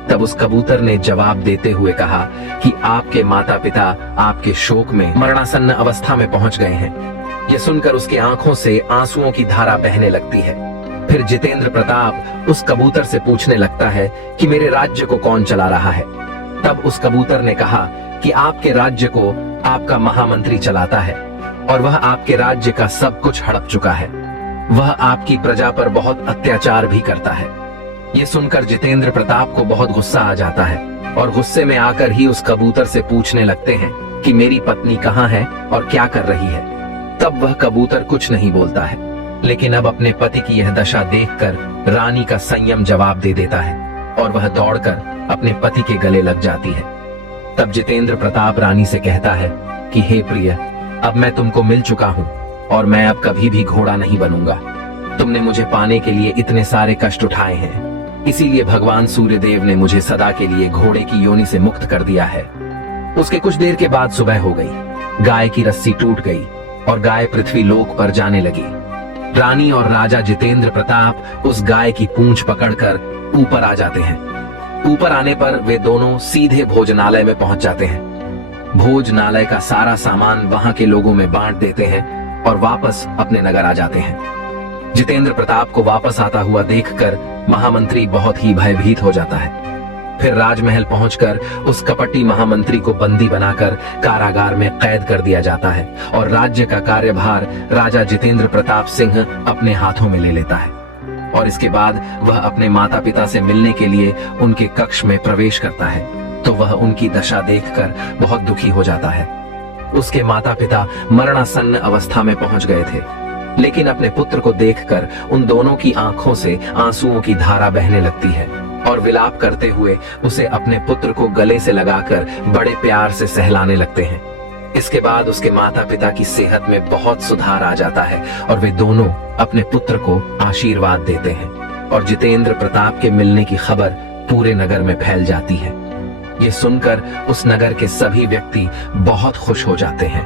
तब उस कबूतर ने जवाब देते हुए कहा कि आपके माता पिता आपके शोक में मरणासन्न अवस्था में पहुंच गए हैं। यह सुनकर उसकी आंखों से आंसुओं की धारा बहने लगती है। फिर जितेंद्र प्रताप उस कबूतर से पूछने लगता है कि मेरे राज्य को कौन चला रहा है। तब उस कबूतर ने कहा कि आपके राज्य को आपका महामंत्री चलाता है और वह आपके राज्य का सब कुछ हड़प चुका है। वह आपकी प्रजा पर बहुत अत्याचार भी करता है। ये सुनकर जितेंद्र प्रताप को बहुत गुस्सा आ जाता है और गुस्से में आकर ही उस कबूतर से पूछने लगते हैं कि मेरी पत्नी कहाँ है और क्या कर रही है। तब वह कबूतर कुछ नहीं बोलता है, लेकिन अब अपने पति की यह दशा देखकर रानी का संयम जवाब दे देता है और वह दौड़कर अपने पति के गले लग जाती है। तब जितेंद्र प्रताप रानी से कहता है कि हे प्रिय, अब मैं तुमको मिल चुका हूँ और मैं अब कभी भी घोड़ा नहीं बनूंगा। तुमने मुझे पाने के लिए इतने सारे कष्ट उठाए हैं, इसीलिए भगवान सूर्यदेव ने मुझे सदा के लिए घोड़े की योनि से मुक्त कर दिया है। उसके कुछ देर के बाद सुबह हो गई। गाय की रस्सी टूट गई और गाय पृथ्वी लोक पर जाने लगी। रानी और राजा जितेंद्र प्रताप उस गाय की पूंछ पकड़कर ऊपर आ जाते हैं। ऊपर आने पर वे दोनों सीधे भोजनालय में पहुंच जाते हैं। भोजनालय का सारा सामान वहां के लोगों में बांट देते हैं और वापस अपने नगर आ जाते हैं। जितेंद्र प्रताप को वापस आता हुआ देखकर महामंत्री बहुत ही भयभीत हो जाता है फिर राजमहल पहुंचकर उस कपटी महामंत्री को बंदी बनाकर कारागार में कैद कर दिया जाता है और राज्य का कार्यभार राजा जितेंद्र प्रताप सिंह अपने हाथों में ले लेता है। और इसके बाद वह अपने माता पिता से मिलने के लिए उनके कक्ष में प्रवेश करता है तो वह उनकी दशा देखकर बहुत दुखी हो जाता है। उसके माता पिता मरणासन्न अवस्था में पहुंच गए थे, लेकिन अपने पुत्र को देखकर उन दोनों की आंखों से आंसुओं की धारा बहने लगती है और विलाप करते हुए उसे अपने पुत्र को गले से लगाकर बड़े प्यार से सहलाने लगते हैं। इसके बाद उसके माता पिता की सेहत में बहुत सुधार आ जाता है और वे दोनों अपने पुत्र को आशीर्वाद देते हैं और जितेंद्र प्रताप के मिलने की खबर पूरे नगर में फैल जाती है। ये सुनकर उस नगर के सभी व्यक्ति बहुत खुश हो जाते हैं।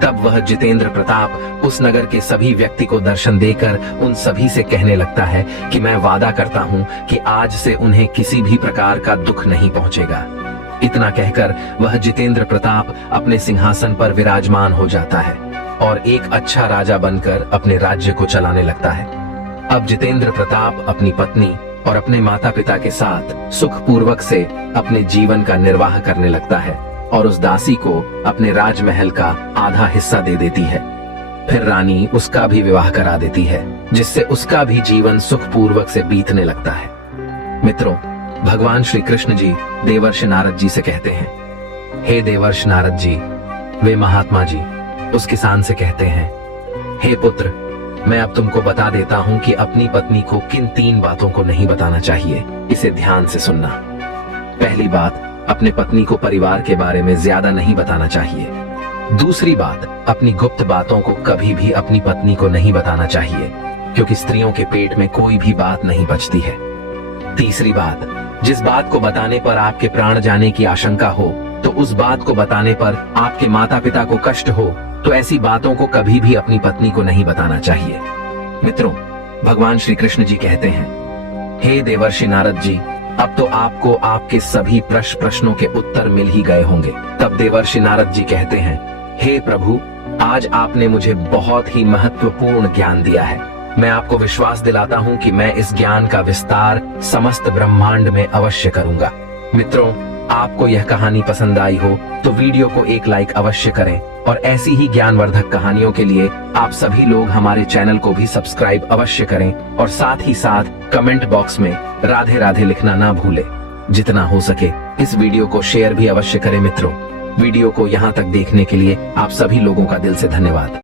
तब वह जितेंद्र प्रताप उस नगर के सभी व्यक्ति को दर्शन देकर उन सभी से कहने लगता है कि मैं वादा करता हूं कि आज से उन्हें किसी भी प्रकार का दुख नहीं पहुंचेगा। इतना कहकर वह जितेंद्र प्रताप अपने सिंहासन पर विराजमान हो जाता है और एक अच्छा राजा बनकर अपने राज्य को चलाने लगता है। अब जितेंद्र प्रताप अपनी पत्नी और अपने माता पिता के साथ सुखपूर्वक से अपने जीवन का निर्वाह करने लगता है और उस दासी को अपने राजमहल का आधा हिस्सा दे देती है। फिर रानी उसका भी विवाह करा देती है, जिससे उसका भी जीवन सुखपूर्वक से बीतने लगता है। मित्रों, भगवान श्री कृष्ण जी देवर्षि नारद जी से कहते हैं, हे देवर्षि नारद जी, वे महात्मा जी उस किसान से कहते हैं, हे पुत्र, मैं अब तुमको बता देता हूं कि अपनी पत्नी को किन 3 बातों को नहीं बताना चाहिए। इसे ध्यान से सुनना। पहली बात, अपने पत्नी को परिवार के बारे में ज्यादा नहीं बताना चाहिए। दूसरी बात, अपनी गुप्त बातों को कभी भी अपनी पत्नी को नहीं बताना चाहिए, क्योंकि स्त्रियों के पेट में कोई भी बात नहीं बचती है। तीसरी बात, जिस बात को बताने पर आपके प्राण जाने की आशंका हो, तो उस बात को बताने पर आपके माता पिता को कष्ट हो, तो ऐसी बातों को कभी भी अपनी पत्नी को नहीं बताना चाहिए। मित्रों, भगवान श्री कृष्ण जी कहते हैं, हे देवर्षि नारद जी, अब तो आपको आपके सभी प्रश्नों के उत्तर मिल ही गए होंगे। तब देवर्षि नारद जी कहते हैं, हे प्रभु, आज आपने मुझे बहुत ही महत्वपूर्ण ज्ञान दिया है। मैं आपको विश्वास दिलाता हूं कि मैं इस ज्ञान का विस्तार समस्त ब्रह्मांड में अवश्य करूंगा। मित्रों, आपको यह कहानी पसंद आई हो तो वीडियो को एक लाइक अवश्य करें और ऐसी ही ज्ञानवर्धक कहानियों के लिए आप सभी लोग हमारे चैनल को भी सब्सक्राइब अवश्य करें और साथ ही साथ कमेंट बॉक्स में राधे राधे लिखना ना भूलें। जितना हो सके इस वीडियो को शेयर भी अवश्य करें। मित्रों, वीडियो को यहाँ तक देखने के लिए आप सभी लोगों का दिल से धन्यवाद।